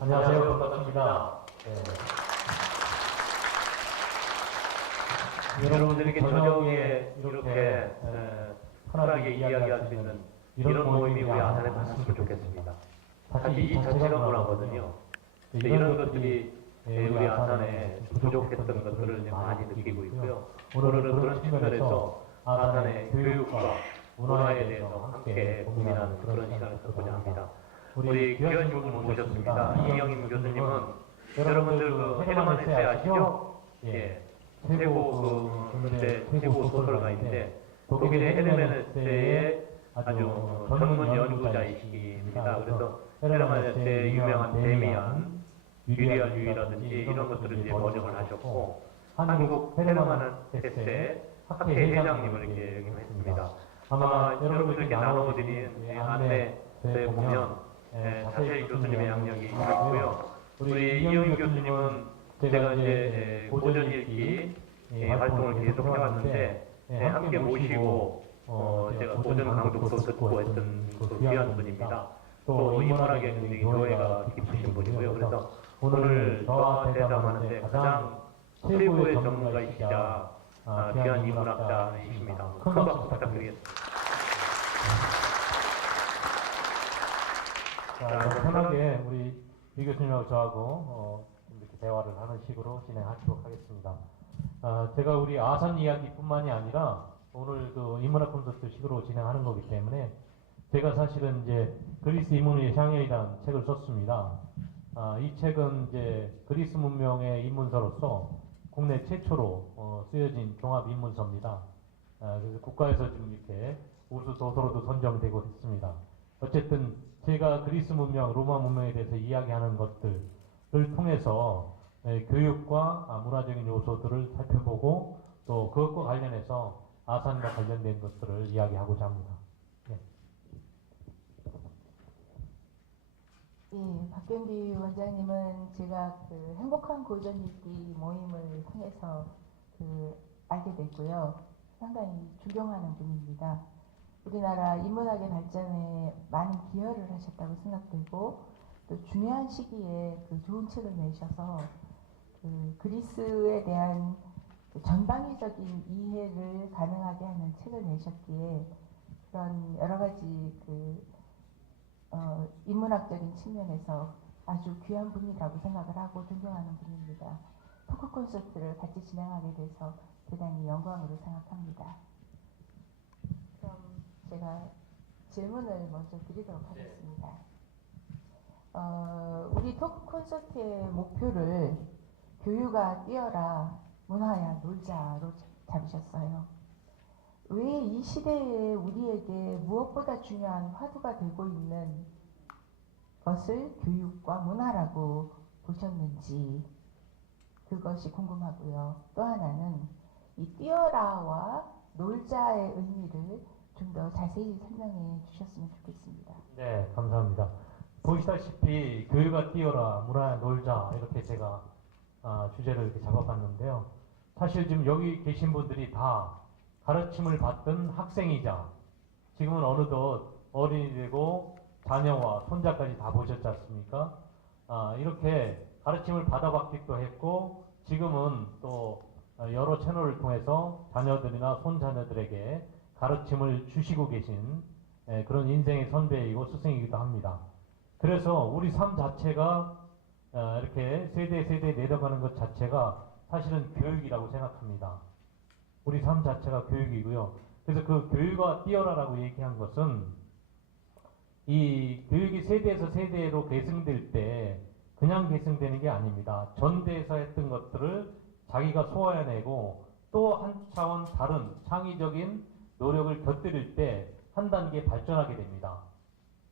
안녕하세요. 반갑습니다. 여러분들에게 저녁에 이렇게 편하게 이야기할 수 있는 이런 모임이 우리 아산에 많았으면 좋겠습니다. 사실 이 자체가 문화거든요. 이런 것들이 우리 아산에 부족했던 것들을 이제 많이 느끼고 있고요. 오늘은 그런 측면에서 아산의 교육과 문화에 대해서 함께 고민하는 그런 시간을 갖고자 합니다. 우리 귀한 분을 모셨습니다. 이영임 교수님은 여러분들 그 헤르만 헤세 아시죠? 예. 최고 소설가인데 독일의 헤르만 헤세의 아주 전문 연구자이십니다. 그래서 헤르만 헤세의 유명한 데미안, 유리아 유이라든지 이런 것들을 이제 번역을 하셨고 한국 헤르만 헤세 학회 회장님을 이렇게 역임했습니다. 아마 여러분들께 나눠드린 안내에 보면 자세히 교수님의 양력이 있고요. 우리 이영임 교수님은 제가 이제 고전 읽기 활동을 계속 해왔는데 함께 모시고 제가 고전 강독도 듣고 했던 그 귀한 분입니다. 또 인문학에 굉장히 교회가 깊으신 분이고요. 그래서 오늘 저와 대담하는데 가장 최고의 전문가이시자 귀한 인문학자이십니다. 큰 박수 부탁드리겠습니다. 자, 편하게 우리 이 교수님하고 저하고 이렇게 대화를 하는 식으로 진행하도록 하겠습니다. 제가 우리 아산 이야기뿐만이 아니라 오늘 그 인문학 콘서트 식으로 진행하는 거기 때문에 제가 사실은 이제 그리스 인문의 향연이라는 책을 썼습니다. 이 책은 이제 그리스 문명의 인문서로서 국내 최초로 쓰여진 종합 인문서입니다. 그래서 국가에서 지금 이렇게 우수 도서로도 선정되고 있습니다. 어쨌든 제가 그리스 문명, 로마 문명에 대해서 이야기하는 것들을 통해서 교육과 문화적인 요소들을 살펴보고 또 그것과 관련해서 아산과 관련된 것들을 이야기하고자 합니다. 네. 예, 박경기 원장님은 제가 그 행복한 고전 읽기 모임을 통해서 알게 됐고요. 상당히 존경하는 분입니다. 우리나라 인문학의 발전에 많은 기여를 하셨다고 생각되고 또 중요한 시기에 좋은 책을 내셔서 그리스에 대한 전방위적인 이해를 가능하게 하는 책을 내셨기에 그런 여러 가지 인문학적인 측면에서 아주 귀한 분이라고 생각을 하고 존경하는 분입니다. 토크 콘서트를 같이 진행하게 돼서 대단히 영광으로 생각합니다. 그럼 제가 질문을 먼저 드리도록 하겠습니다. 우리 토크 콘서트의 목표를 교육아 뛰어라, 문화야 놀자로 잡으셨어요. 왜 이 시대에 우리에게 무엇보다 중요한 화두가 되고 있는 것을 교육과 문화라고 보셨는지 그것이 궁금하고요. 또 하나는 이 뛰어라와 놀자의 의미를 좀 더 자세히 설명해 주셨으면 좋겠습니다. 네, 감사합니다. 보시다시피 교육아 뛰어라, 문화야 놀자 이렇게 제가 주제를 이렇게 잡아봤는데요. 사실 지금 여기 계신 분들이 다 가르침을 받던 학생이자 지금은 어느덧 어린이 되고 자녀와 손자까지 다 보셨지 않습니까? 이렇게 가르침을 받아봤기도 했고 지금은 또 여러 채널을 통해서 자녀들이나 손자녀들에게 가르침을 주시고 계신 그런 인생의 선배이고 스승이기도 합니다. 그래서 우리 삶 자체가 이렇게 세대 내려가는 것 자체가 사실은 교육이라고 생각합니다. 우리 삶 자체가 교육이고요. 그래서 그 교육과 뛰어라라고 얘기한 것은 이 교육이 세대에서 세대로 계승될 때 그냥 계승되는 게 아닙니다. 전대에서 했던 것들을 자기가 소화해내고 또 한 차원 다른 창의적인 노력을 곁들일 때 한 단계 발전하게 됩니다.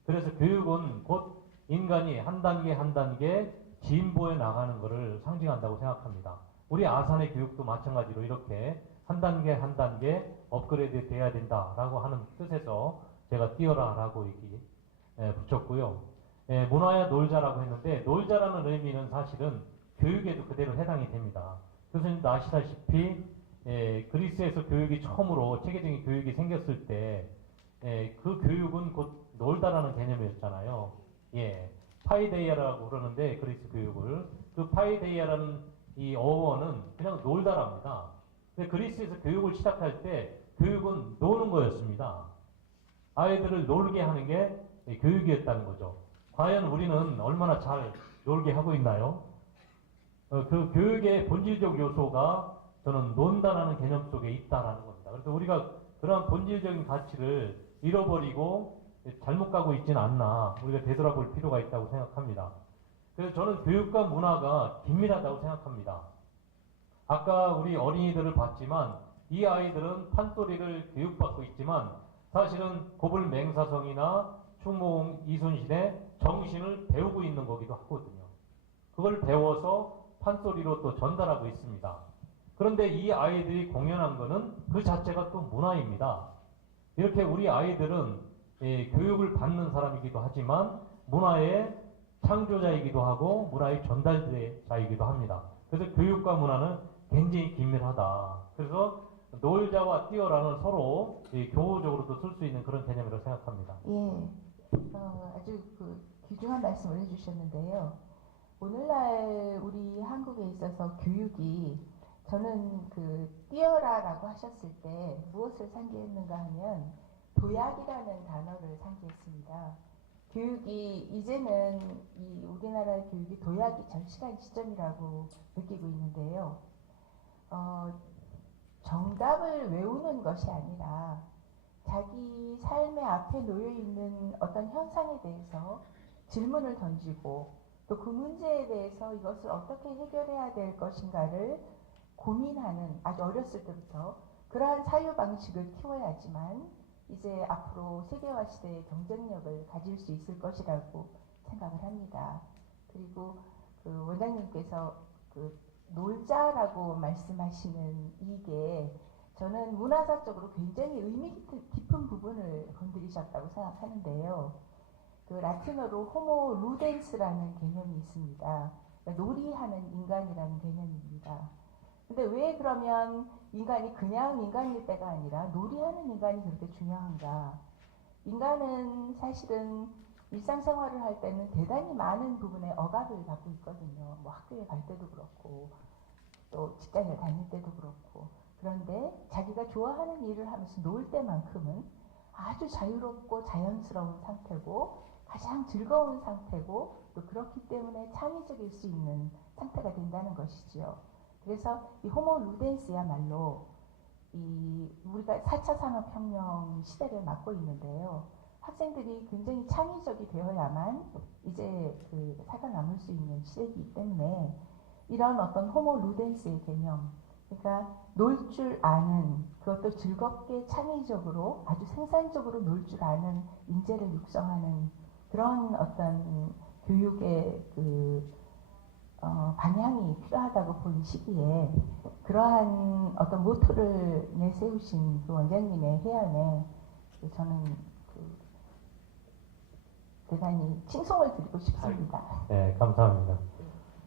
그래서 교육은 곧 인간이 한 단계 진보해 나가는 것을 상징한다고 생각합니다. 우리 아산의 교육도 마찬가지로 이렇게 한 단계 업그레이드 돼야 된다라고 하는 뜻에서 제가 뛰어라라고 얘기 붙였고요. 문화야 놀자라고 했는데 놀자라는 의미는 사실은 교육에도 그대로 해당이 됩니다. 교수님도 아시다시피 그리스에서 교육이 처음으로 체계적인 교육이 생겼을 때 그 교육은 곧 놀다라는 개념이었잖아요. 예, 파이데이아라고 그러는데 그리스 교육을 그 파이데이아라는 이 어원은 그냥 놀다랍니다. 근데 그리스에서 교육을 시작할 때 교육은 노는 거였습니다. 아이들을 놀게 하는 게 교육이었다는 거죠. 과연 우리는 얼마나 잘 놀게 하고 있나요? 그 교육의 본질적 요소가 저는 논다라는 개념 속에 있다라는 겁니다. 그래서 우리가 그런 본질적인 가치를 잃어버리고 잘못 가고 있지는 않나 우리가 되돌아볼 필요가 있다고 생각합니다. 그래서 저는 교육과 문화가 긴밀하다고 생각합니다. 아까 우리 어린이들을 봤지만 이 아이들은 판소리를 교육받고 있지만 사실은 고불맹사성이나 충무공 이순신의 정신을 배우고 있는 거기도 하거든요. 그걸 배워서 판소리로 또 전달하고 있습니다. 그런데 이 아이들이 공연한 거는 그 자체가 또 문화입니다. 이렇게 우리 아이들은 교육을 받는 사람이기도 하지만 문화의 창조자이기도 하고 문화의 전달자이기도 합니다. 그래서 교육과 문화는 굉장히 긴밀하다. 그래서 놀자와 뛰어라는 서로 교우적으로도 쓸 수 있는 그런 개념이라고 생각합니다. 예, 아주 귀중한 말씀을 해주셨는데요. 오늘날 우리 한국에 있어서 교육이 저는 뛰어라라고 하셨을 때 무엇을 상기했는가 하면 도약이라는 단어를 상기했습니다. 교육이 이제는 이 우리나라 교육이 도약이 절실한 시점이라고 느끼고 있는데요. 정답을 외우는 것이 아니라 자기 삶의 앞에 놓여 있는 어떤 현상에 대해서 질문을 던지고 또 그 문제에 대해서 이것을 어떻게 해결해야 될 것인가를 고민하는 아주 어렸을 때부터 그러한 사유 방식을 키워야지만 이제 앞으로 세계화 시대의 경쟁력을 가질 수 있을 것이라고 생각을 합니다. 그리고 원장님께서 놀자라고 말씀하시는 이게 저는 문화사적으로 굉장히 의미 깊은 부분을 건드리셨다고 생각하는데요. 라틴어로 호모 루덴스라는 개념이 있습니다. 그러니까 놀이하는 인간이라는 개념입니다. 근데 왜 그러면 인간이 그냥 인간일 때가 아니라 놀이하는 인간이 그렇게 중요한가? 인간은 사실은 일상생활을 할 때는 대단히 많은 부분에 억압을 받고 있거든요. 뭐 학교에 갈 때도 그렇고 또 직장에 다닐 때도 그렇고. 그런데 자기가 좋아하는 일을 하면서 놀 때만큼은 아주 자유롭고 자연스러운 상태고 가장 즐거운 상태고 또 그렇기 때문에 창의적일 수 있는 상태가 된다는 것이지요. 그래서 이 호모 루덴스야말로 우리가 4차 산업혁명 시대를 맞고 있는데요. 학생들이 굉장히 창의적이 되어야만 이제 살아남을 수 있는 시대이기 때문에 이런 어떤 호모 루덴스의 개념, 그러니까 놀 줄 아는, 그것도 즐겁게 창의적으로 아주 생산적으로 놀 줄 아는 인재를 육성하는 그런 어떤 교육의 방향이 필요하다고 본 시기에 그러한 어떤 모토를 내세우신 원장님의 해안에 저는 대단히 칭송을 드리고 싶습니다. 네, 감사합니다.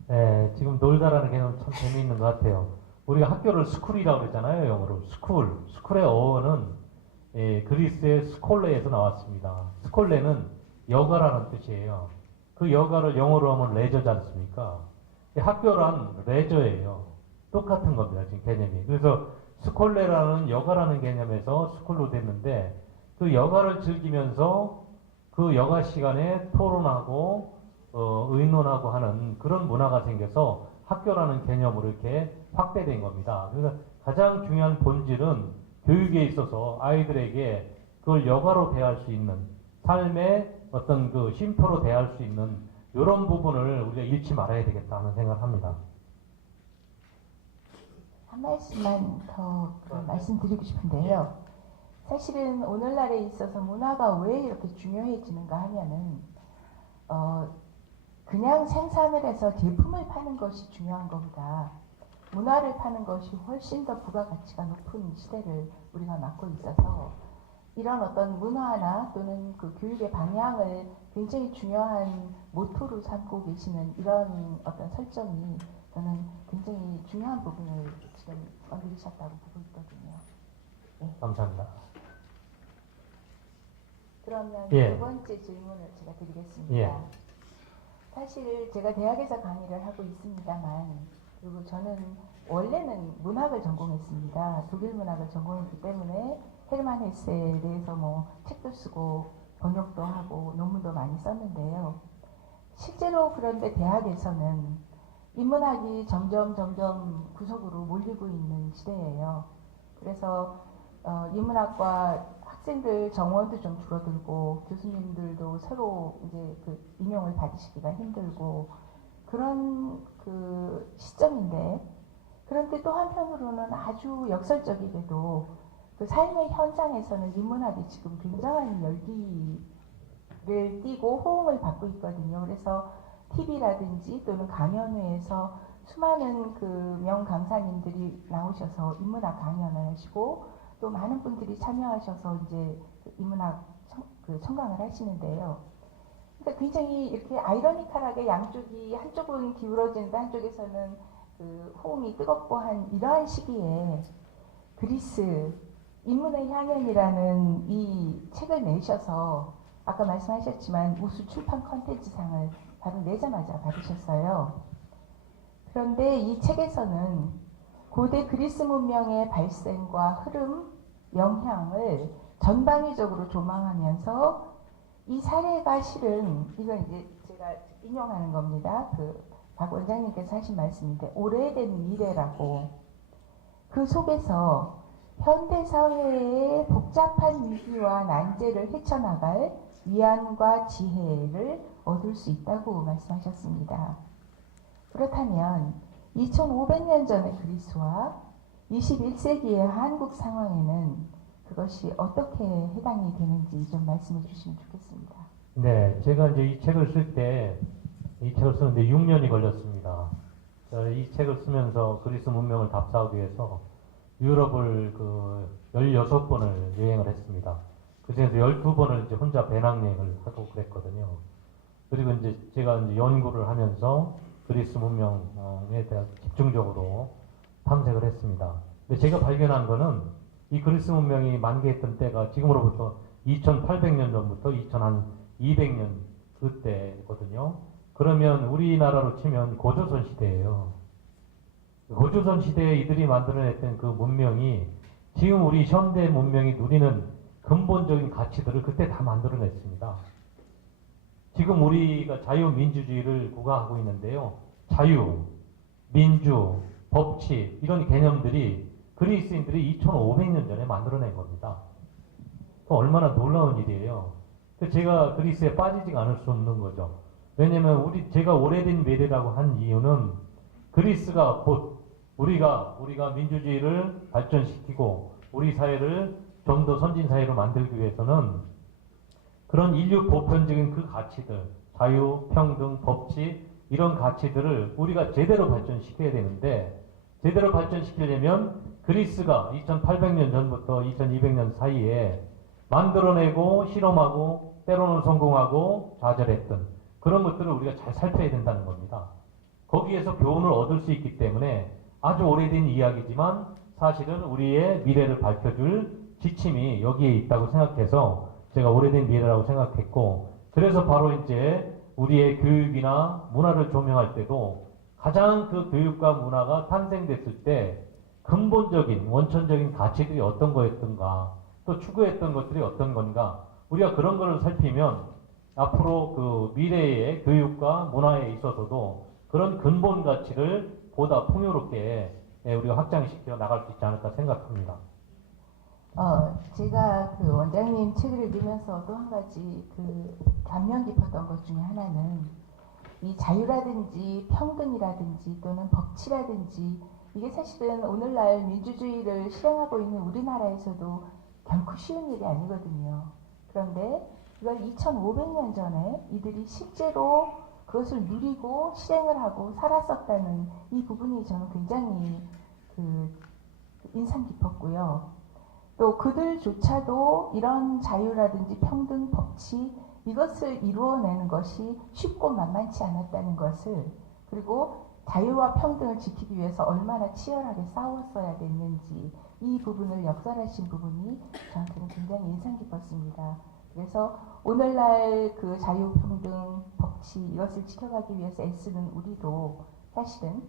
네, 지금 놀다라는 개념 참 재미있는 것 같아요. 우리가 학교를 스쿨이라고 그러잖아요, 영어로. 스쿨. 스쿨의 어원은 그리스의 스콜레에서 나왔습니다. 스콜레는 여가라는 뜻이에요. 그 여가를 영어로 하면 레저지 않습니까? 학교란 레저예요. 똑같은 겁니다, 지금 개념이. 그래서 스콜레라는 여가라는 개념에서 스쿨로 됐는데 그 여가를 즐기면서 그 여가 시간에 토론하고 의논하고 하는 그런 문화가 생겨서 학교라는 개념으로 이렇게 확대된 겁니다. 그래서 가장 중요한 본질은 교육에 있어서 아이들에게 그걸 여가로 대할 수 있는 삶의 어떤 쉼터로 대할 수 있는 이런 부분을 우리가 잃지 말아야 되겠다는 생각을 합니다. 한 말씀만 더 말씀드리고 싶은데요. 사실은 오늘날에 있어서 문화가 왜 이렇게 중요해지는가 하면은 그냥 생산을 해서 제품을 파는 것이 중요한 것보다 문화를 파는 것이 훨씬 더 부가가치가 높은 시대를 우리가 맞고 있어서 이런 어떤 문화나 또는 교육의 방향을 굉장히 중요한 모토로 삼고 계시는 이런 어떤 설정이 저는 굉장히 중요한 부분을 지금 건드리셨다고 보고 있거든요. 네. 감사합니다. 그러면 예. 두 번째 질문을 제가 드리겠습니다. 예. 사실 제가 대학에서 강의를 하고 있습니다만, 그리고 저는 원래는 문학을 전공했습니다. 독일 문학을 전공했기 때문에 헤르만 헤세에 대해서 뭐 책도 쓰고 번역도 하고 논문도 많이 썼는데요. 실제로 그런데 대학에서는 인문학이 점점 구석으로 몰리고 있는 시대예요. 그래서 인문학과 학생들 정원도 좀 줄어들고 교수님들도 새로 이제 그 임용을 받으시기가 힘들고 그런 그 시점인데, 그런데 또 한편으로는 아주 역설적이게도 그 삶의 현장에서는 인문학이 지금 굉장한 열기를 띠고 호응을 받고 있거든요. 그래서 TV라든지 또는 강연회에서 수많은 그 명강사님들이 나오셔서 인문학 강연을 하시고 또 많은 분들이 참여하셔서 이제 인문학 청강을 하시는데요. 그러니까 굉장히 이렇게 아이러니컬하게 양쪽이 한쪽은 기울어지는데 한쪽에서는 그 호응이 뜨겁고 한 이러한 시기에 그리스 인문의 향연이라는 이 책을 내셔서 아까 말씀하셨지만 우수 출판 컨텐츠상을 바로 내자마자 받으셨어요. 그런데 이 책에서는 고대 그리스 문명의 발생과 흐름, 영향을 전방위적으로 조망하면서 이 사례가 실은, 이건 이제 제가 인용하는 겁니다. 그 박 원장님께서 하신 말씀인데, 오래된 미래라고. 그 속에서 현대사회의 복잡한 위기와 난제를 헤쳐나갈 위안과 지혜를 얻을 수 있다고 말씀하셨습니다. 그렇다면 2500년 전의 그리스와 21세기의 한국 상황에는 그것이 어떻게 해당이 되는지 좀 말씀해 주시면 좋겠습니다. 네, 제가 이제 이 책을 쓸 때, 이 책을 쓰는데 6년이 걸렸습니다. 이 책을 쓰면서 그리스 문명을 답사하기 위해서 유럽을 그 16번을 여행을 했습니다. 그 중에서 12번을 이제 혼자 배낭여행을 하고 그랬거든요. 그리고 이제 제가 이제 연구를 하면서 그리스 문명에 대해 집중적으로 탐색을 했습니다. 근데 제가 발견한 거는 이 그리스 문명이 만개했던 때가 지금으로부터 2800년 전부터 2200년 그때거든요. 그러면 우리나라로 치면 고조선 시대예요. 고조선 시대에 이들이 만들어냈던 그 문명이 지금 우리 현대 문명이 누리는 근본적인 가치들을 그때 다 만들어냈습니다. 지금 우리가 자유민주주의를 구가하고 있는데요. 자유, 민주, 법치 이런 개념들이 그리스인들이 2500년 전에 만들어낸 겁니다. 얼마나 놀라운 일이에요. 제가 그리스에 빠지지가 않을 수 없는 거죠. 왜냐면 제가 오래된 미래라고 한 이유는 그리스가 곧 우리가 민주주의를 발전시키고 우리 사회를 좀 더 선진 사회로 만들기 위해서는 그런 인류 보편적인 그 가치들, 자유, 평등, 법치 이런 가치들을 우리가 제대로 발전시켜야 되는데, 제대로 발전시키려면 그리스가 2800년 전부터 2200년 사이에 만들어내고 실험하고 때로는 성공하고 좌절했던 그런 것들을 우리가 잘 살펴야 된다는 겁니다. 거기에서 교훈을 얻을 수 있기 때문에 아주 오래된 이야기지만 사실은 우리의 미래를 밝혀줄 지침이 여기에 있다고 생각해서 제가 오래된 미래라고 생각했고, 그래서 바로 이제 우리의 교육이나 문화를 조명할 때도 가장 그 교육과 문화가 탄생됐을 때 근본적인 원천적인 가치들이 어떤 거였던가, 또 추구했던 것들이 어떤 건가, 우리가 그런 거를 살피면 앞으로 그 미래의 교육과 문화에 있어서도 그런 근본 가치를 보다 풍요롭게 우리가 확장시켜 나갈 수 있지 않을까 생각합니다. 제가 그 원장님 책을 읽으면서 또 한 가지 그 감명 깊었던 것 중에 하나는 이 자유라든지 평등이라든지 또는 법치라든지 이게 사실은 오늘날 민주주의를 실행하고 있는 우리나라에서도 결코 쉬운 일이 아니거든요. 그런데 이걸 2500년 전에 이들이 실제로 그것을 누리고 실행을 하고 살았었다는 이 부분이 저는 굉장히 인상 깊었고요. 또 그들조차도 이런 자유라든지 평등, 법치 이것을 이루어내는 것이 쉽고 만만치 않았다는 것을, 그리고 자유와 평등을 지키기 위해서 얼마나 치열하게 싸웠어야 됐는지 이 부분을 역설하신 부분이 저한테는 굉장히 인상 깊었습니다. 그래서 오늘날 그 자유, 평등, 법 같이 이것을 지켜가기 위해서 애쓰는 우리도 사실은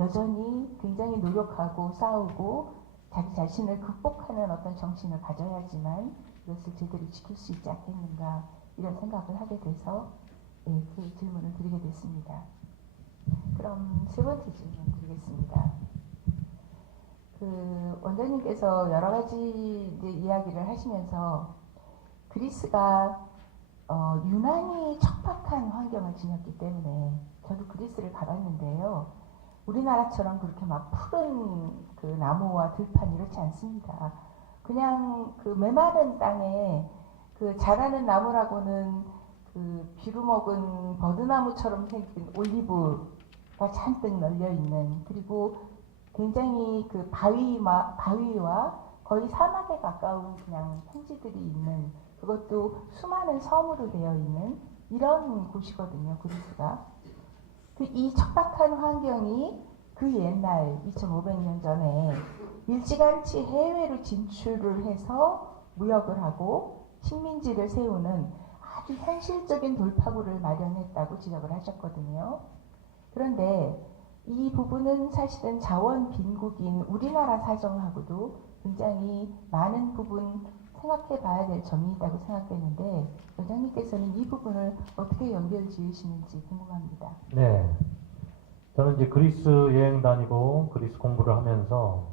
여전히 굉장히 노력하고 싸우고 자기 자신을 극복하는 어떤 정신을 가져야지만 이것을 제대로 지킬 수 있지 않겠는가 이런 생각을 하게 돼서 그 질문을 드리게 됐습니다. 그럼 세 번째 질문 드리겠습니다. 원장님께서 여러 가지 이제 이야기를 하시면서 그리스가 유난히 척박한 환경을 지녔기 때문에 저도 그리스를 가봤는데요. 우리나라처럼 그렇게 막 푸른 그 나무와 들판 이렇지 않습니다. 그냥 그 메마른 땅에 그 자라는 나무라고는 그 비루 먹은 버드나무처럼 생긴 올리브가 잔뜩 널려 있는, 그리고 굉장히 그 바위와 거의 사막에 가까운 그냥 평지들이 있는, 그것도 수많은 섬으로 되어 있는 이런 곳이거든요, 그리스가. 이 척박한 환경이 그 옛날 2500년 전에 일찌감치 해외로 진출을 해서 무역을 하고 식민지를 세우는 아주 현실적인 돌파구를 마련했다고 지적을 하셨거든요. 그런데 이 부분은 사실은 자원 빈국인 우리나라 사정하고도 굉장히 많은 부분 생각해 봐야 될 점이 있다고 생각되는데 원장님께서는 이 부분을 어떻게 연결 지으시는지 궁금합니다. 네. 저는 이제 그리스 여행 다니고 그리스 공부를 하면서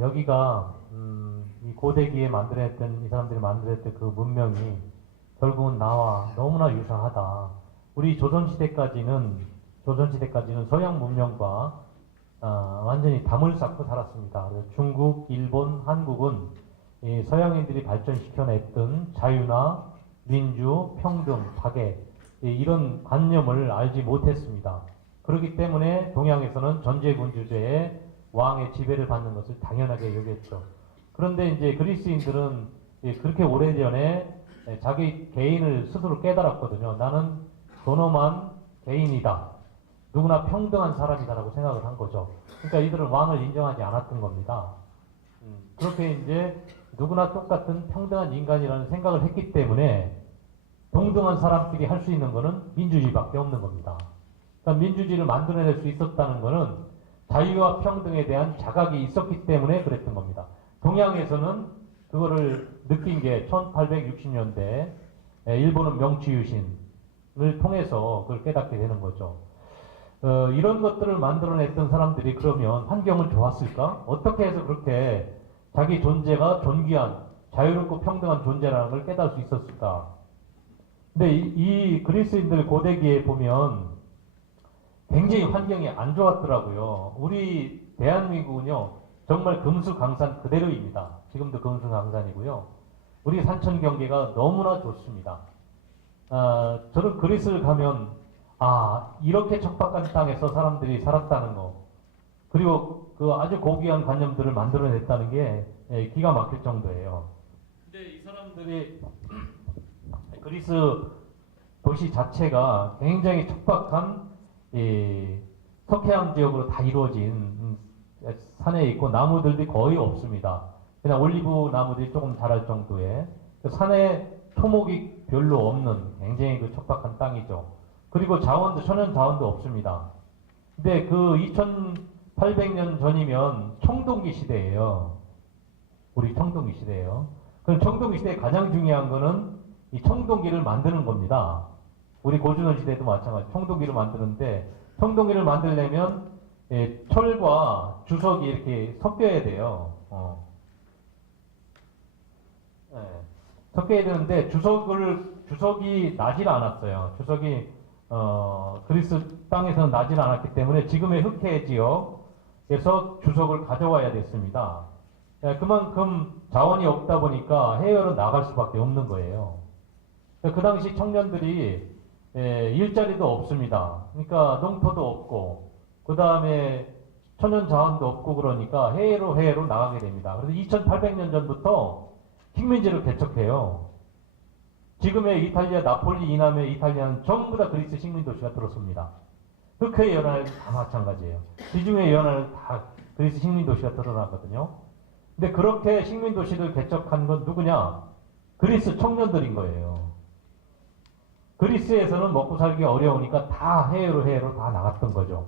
여기가 이 고대기에 만들어냈던 이 사람들이 만들어냈던 그 문명이 결국은 나와 너무나 유사하다. 우리 조선시대까지는 서양 문명과 완전히 담을 쌓고 살았습니다. 그래서 중국, 일본, 한국은 이 서양인들이 발전시켜냈던 자유나 민주, 평등, 박애 이런 관념을 알지 못했습니다. 그렇기 때문에 동양에서는 전제군주제의 왕의 지배를 받는 것을 당연하게 여겼죠. 그런데 이제 그리스인들은 그렇게 오래전에 자기 개인을 스스로 깨달았거든요. 나는 존엄한 개인이다. 누구나 평등한 사람이다라고 생각을 한 거죠. 그러니까 이들은 왕을 인정하지 않았던 겁니다. 그렇게 이제 누구나 똑같은 평등한 인간이라는 생각을 했기 때문에 동등한 사람끼리 할 수 있는 것은 민주주의밖에 없는 겁니다. 그러니까 민주주의를 만들어낼 수 있었다는 것은 자유와 평등에 대한 자각이 있었기 때문에 그랬던 겁니다. 동양에서는 그거를 느낀 게 1860년대 일본은 명치유신을 통해서 그걸 깨닫게 되는 거죠. 이런 것들을 만들어냈던 사람들이 그러면 환경은 좋았을까? 어떻게 해서 그렇게 자기 존재가 존귀한 자유롭고 평등한 존재라는 걸 깨달을 수 있었을까? 근데 이 그리스인들 고대기에 보면 굉장히 환경이 안 좋았더라고요. 우리 대한민국은요, 정말 금수강산 그대로입니다. 지금도 금수강산이고요. 우리 산천 경계가 너무나 좋습니다. 저는 그리스를 가면 이렇게 척박한 땅에서 사람들이 살았다는 거, 그리고 그 아주 고귀한 관념들을 만들어냈다는 게 기가 막힐 정도예요. 근데 이 사람들이 그리스 도시 자체가 굉장히 척박한 석회암 지역으로 다 이루어진 산에 있고 나무들이 거의 없습니다. 그냥 올리브 나무들이 조금 자랄 정도의 산에 토목이 별로 없는 굉장히 그 척박한 땅이죠. 그리고 천연 자원도 없습니다. 근데 그 2800년 전이면 청동기 시대예요. 우리 청동기 시대예요. 그럼 청동기 시대에 가장 중요한 거는 이 청동기를 만드는 겁니다. 우리 고준원 시대도 마찬가지. 청동기를 만드는데 청동기를 만들려면 철과 주석이 이렇게 섞여야 돼요. 섞여야 되는데 주석이 나질 않았어요. 주석이 그리스 땅에서는 나질 않았기 때문에 지금의 흑해 지역에서 주석을 가져와야 됐습니다. 그만큼 자원이 없다 보니까 해외로 나갈 수밖에 없는 거예요. 그 당시 청년들이 일자리도 없습니다. 그러니까 농토도 없고 그 다음에 천연 자원도 없고 그러니까 해외로 나가게 됩니다. 그래서 2800년 전부터 식민지를 개척해요. 지금의 이탈리아 나폴리 이남의 이탈리아는 전부 다 그리스 식민 도시가 들어섭니다. 흑해 연안에도 다 마찬가지예요. 지중해 연안에도 다 그리스 식민 도시가 드러나거든요. 근데 그렇게 식민 도시를 개척한 건 누구냐? 그리스 청년들인 거예요. 그리스에서는 먹고 살기 어려우니까 다 해외로 다 나갔던 거죠.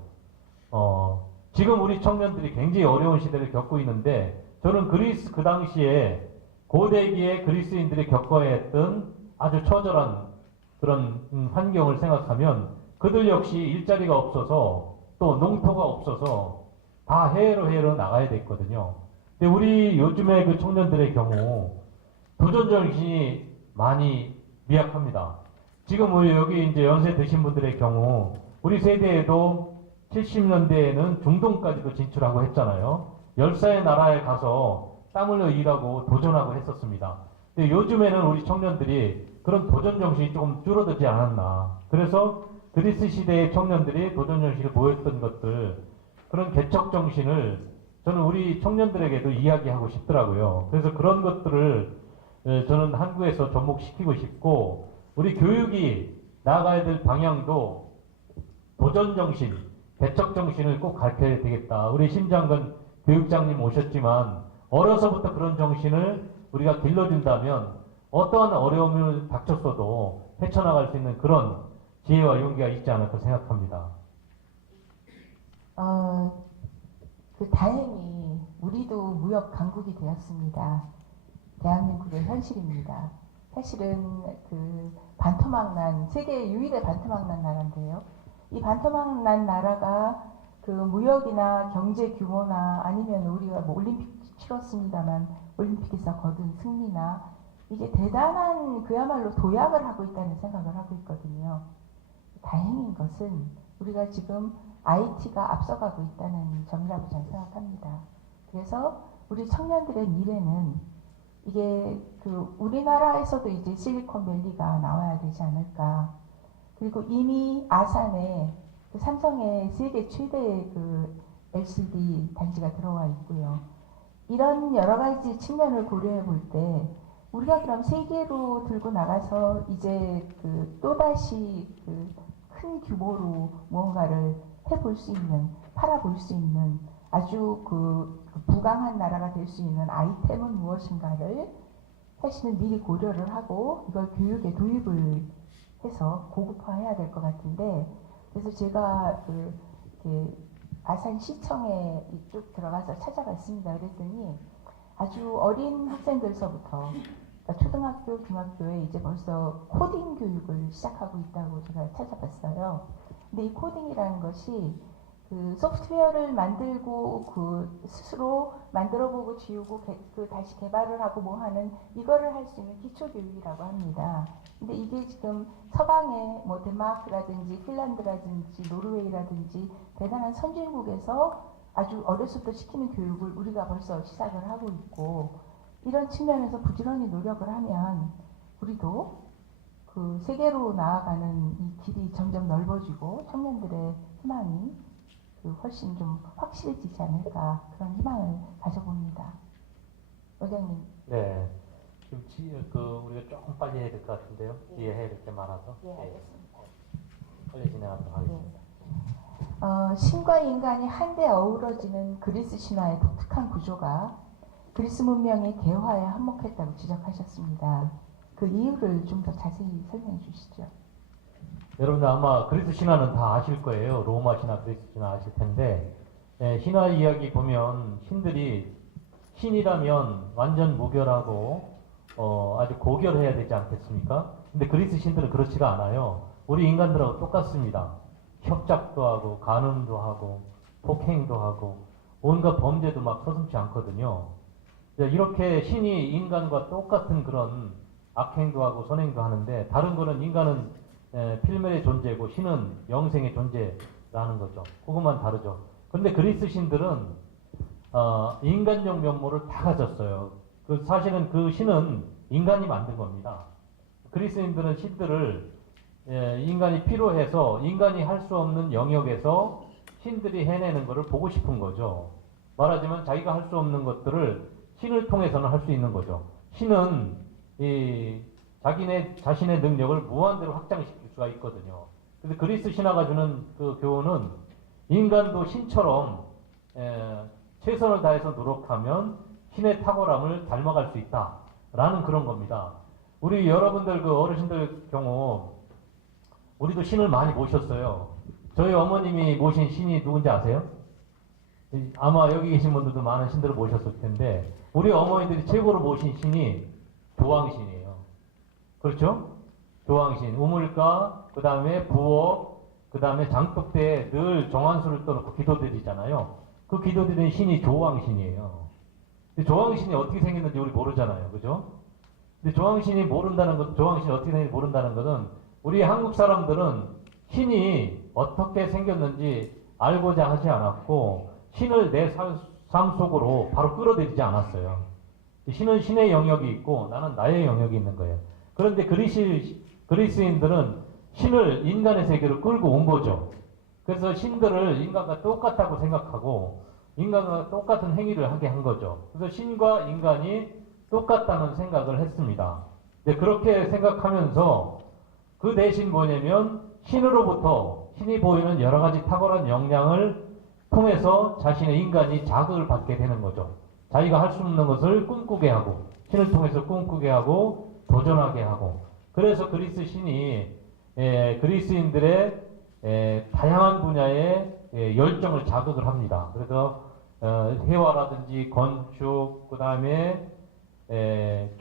지금 우리 청년들이 굉장히 어려운 시대를 겪고 있는데 저는 그리스 그 당시에 고대기의 그리스인들이 겪어야 했던 아주 처절한 그런 환경을 생각하면 그들 역시 일자리가 없어서 또 농토가 없어서 다 해외로 나가야 됐거든요. 근데 우리 요즘의 그 청년들의 경우 도전 정신이 많이 미약합니다. 지금 우리 여기 이제 연세 드신 분들의 경우 우리 세대에도 70년대에는 중동까지도 진출하고 했잖아요. 열사의 나라에 가서 땀 흘려 일하고 도전하고 했었습니다. 근데 요즘에는 우리 청년들이 그런 도전 정신이 조금 줄어들지 않았나. 그래서 그리스 시대의 청년들이 도전 정신을 보였던 것들, 그런 개척 정신을 저는 우리 청년들에게도 이야기하고 싶더라고요. 그래서 그런 것들을 저는 한국에서 접목시키고 싶고, 우리 교육이 나아가야 될 방향도 도전 정신, 개척 정신을 꼭 가르쳐야 되겠다. 우리 심장근 교육장님 오셨지만 어려서부터 그런 정신을 우리가 길러준다면 어떠한 어려움을 닥쳤어도 헤쳐나갈 수 있는 그런 지혜와 용기가 있지 않을까 생각합니다. 다행히 우리도 무역 강국이 되었습니다. 대한민국의 현실입니다. 사실은 그 반토막 난 세계 유일의 반토막 난 나라인데요. 이 반토막 난 나라가 그 무역이나 경제 규모나 아니면 우리가 뭐 올림픽 치렀습니다만 올림픽에서 거둔 승리나 이게 대단한 그야말로 도약을 하고 있다는 생각을 하고 있거든요. 다행인 것은 우리가 지금 IT가 앞서가고 있다는 점이라고 저는 생각합니다. 그래서 우리 청년들의 미래는 이게 그 우리나라에서도 이제 실리콘밸리가 나와야 되지 않을까. 그리고 이미 아산에 그 삼성의 세계 최대의 그 LCD 단지가 들어와 있고요. 이런 여러 가지 측면을 고려해 볼 때 우리가 그럼 세계로 들고 나가서 이제 그 또다시 그 큰 규모로 무언가를 해볼 수 있는, 팔아볼 수 있는 아주 그 부강한 나라가 될 수 있는 아이템은 무엇인가를 사실은 미리 고려를 하고 이걸 교육에 도입을 해서 고급화해야 될 것 같은데, 그래서 제가 아산 시청에 이쪽 들어가서 찾아봤습니다. 그랬더니 아주 어린 학생들서부터 그러니까 초등학교, 중학교에 이제 벌써 코딩 교육을 시작하고 있다고 제가 찾아봤어요. 근데 이 코딩이라는 것이 그 소프트웨어를 만들고 그 스스로 만들어보고 지우고 그 다시 개발을 하고 뭐 하는 이거를 할 수 있는 기초 교육이라고 합니다. 근데 이게 지금 서방의 뭐 덴마크라든지 핀란드라든지 노르웨이라든지 대단한 선진국에서 아주 어려서부터 시키는 교육을 우리가 벌써 시작을 하고 있고, 이런 측면에서 부지런히 노력을 하면 우리도 그 세계로 나아가는 이 길이 점점 넓어지고 청년들의 희망이 그 훨씬 좀 확실해지지 않을까, 그런 희망을 가져봅니다. 원장님. 네. 지금 우리가 조금 빨리 해야 될 것 같은데요. 뒤에 해야 될 게 많아서. 예, 알겠습니다. 빨리 진행하도록 하겠습니다. 신과 인간이 한데 어우러지는 그리스 신화의 독특한 구조가 그리스 문명의 개화에 한몫했다고 지적하셨습니다. 그 이유를 좀 더 자세히 설명해 주시죠. 여러분들 아마 그리스 신화는 다 아실 거예요. 로마 신화, 그리스 신화 아실 텐데, 신화 이야기 보면 신들이 신이라면 완전 무결하고 아주 고결해야 되지 않겠습니까? 근데 그리스 신들은 그렇지가 않아요. 우리 인간들하고 똑같습니다. 협작도 하고 간음도 하고 폭행도 하고 온갖 범죄도 막 서슴지 않거든요. 이렇게 신이 인간과 똑같은 그런 악행도 하고 선행도 하는데, 다른 거는 인간은 필멸의 존재고 신은 영생의 존재라는 거죠. 그것만 다르죠. 그런데 그리스 신들은 인간적 면모를 다 가졌어요. 사실은 그 신은 인간이 만든 겁니다. 그리스인들은 신들을 인간이 필요해서 인간이 할 수 없는 영역에서 신들이 해내는 것을 보고 싶은 거죠. 말하자면 자기가 할 수 없는 것들을 신을 통해서는 할 수 있는 거죠. 신은 자신의 능력을 무한대로 확장시킬 수가 있거든요. 그래서 그리스 신화가 주는 그 교훈은 인간도 신처럼 최선을 다해서 노력하면 신의 탁월함을 닮아갈 수 있다라는 그런 겁니다. 우리 여러분들 그 어르신들 경우 우리도 신을 많이 모셨어요. 저희 어머님이 모신 신이 누군지 아세요? 아마 여기 계신 분들도 많은 신들을 모셨을 텐데 우리 어머니들이 최고로 모신 신이 조왕신이에요. 그렇죠? 조왕신, 우물가, 그 다음에 부엌, 그 다음에 장독대에 늘 정한수를 떠놓고 기도드리잖아요. 그 기도드리는 신이 조왕신이에요. 근데 조왕신이 어떻게 생겼는지 우리 모르잖아요. 그죠? 근데 조왕신이 모른다는 것, 조왕신이 어떻게 생겼는지 모른다는 것은 우리 한국 사람들은 신이 어떻게 생겼는지 알고자 하지 않았고 신을 내 삶 속으로 바로 끌어들이지 않았어요. 신은 신의 영역이 있고 나는 나의 영역이 있는 거예요. 그런데 그리스인들은 신을 인간의 세계로 끌고 온 거죠. 그래서 신들을 인간과 똑같다고 생각하고 인간과 똑같은 행위를 하게 한 거죠. 그래서 신과 인간이 똑같다는 생각을 했습니다. 그렇게 생각하면서 그 대신 뭐냐면 신으로부터 신이 보이는 여러 가지 탁월한 역량을 통해서 자신의 인간이 자극을 받게 되는 거죠. 자기가 할 수 없는 것을 꿈꾸게 하고 신을 통해서 꿈꾸게 하고 도전하게 하고 그래서 그리스 신이 그리스인들의 다양한 분야의 열정을 자극을 합니다. 그래서 회화라든지 건축, 그 다음에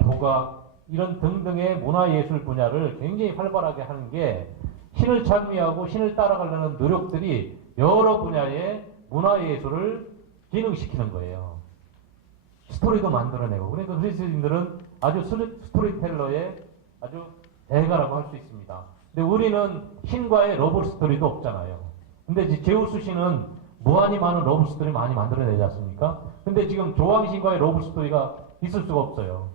조각 이런 등등의 문화예술 분야를 굉장히 활발하게 하는 게 신을 찬미하고 신을 따라가려는 노력들이 여러 분야의 문화예술을 기능시키는 거예요. 스토리도 만들어내고 그러니까 그리스인들은 아주 스토리텔러의 아주 대가라고 할 수 있습니다. 근데 우리는 신과의 러브 스토리도 없잖아요. 근데 이제 제우스 신은 무한히 많은 러브 스토리 많이 만들어내지 않습니까? 근데 지금 조왕신과의 러브 스토리가 있을 수가 없어요.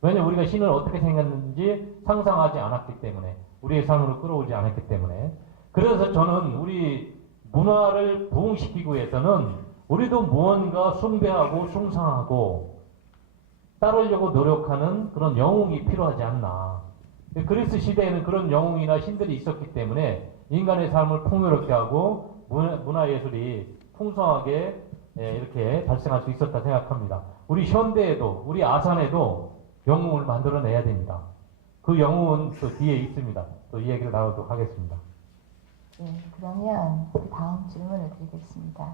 왜냐면 우리가 신을 어떻게 생겼는지 상상하지 않았기 때문에 우리의 삶으로 끌어오지 않았기 때문에 그래서 저는 우리 문화를 부흥시키기 위해서는 우리도 무언가 숭배하고 숭상하고 따르려고 노력하는 그런 영웅이 필요하지 않나. 그리스 시대에는 그런 영웅이나 신들이 있었기 때문에 인간의 삶을 풍요롭게 하고 문화예술이 풍성하게 이렇게 발생할 수 있었다 생각합니다. 우리 현대에도 우리 아산에도 영웅을 만들어내야 됩니다. 그 영웅은 또 뒤에 있습니다. 또 이 얘기를 나누도록 하겠습니다. 네, 그러면 그 다음 질문을 드리겠습니다.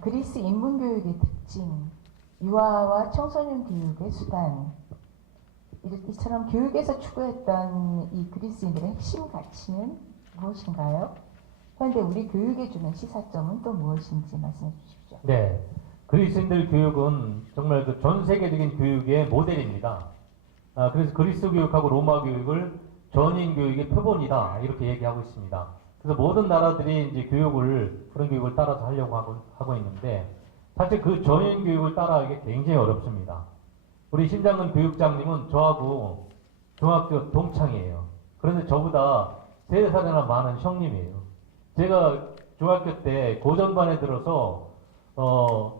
그리스 인문교육의 특징, 유아와 청소년 교육의 수단, 이처럼 교육에서 추구했던 이 그리스인들의 핵심 가치는 무엇인가요? 현재 우리 교육에 주는 시사점은 또 무엇인지 말씀해 주십시오. 네, 그리스인들 교육은 정말 그 전 세계적인 교육의 모델입니다. 그래서 그리스 교육하고 로마 교육을 전인 교육의 표본이다 이렇게 얘기하고 있습니다. 그래서 모든 나라들이 이제 그런 교육을 따라서 하려고 하고 있는데 사실 그 전인 교육을 따라하기 굉장히 어렵습니다. 우리 심장근 교육장님은 저하고 중학교 동창이에요. 그런데 저보다 3살이나 많은 형님이에요. 제가 중학교 때 고전반에 들어서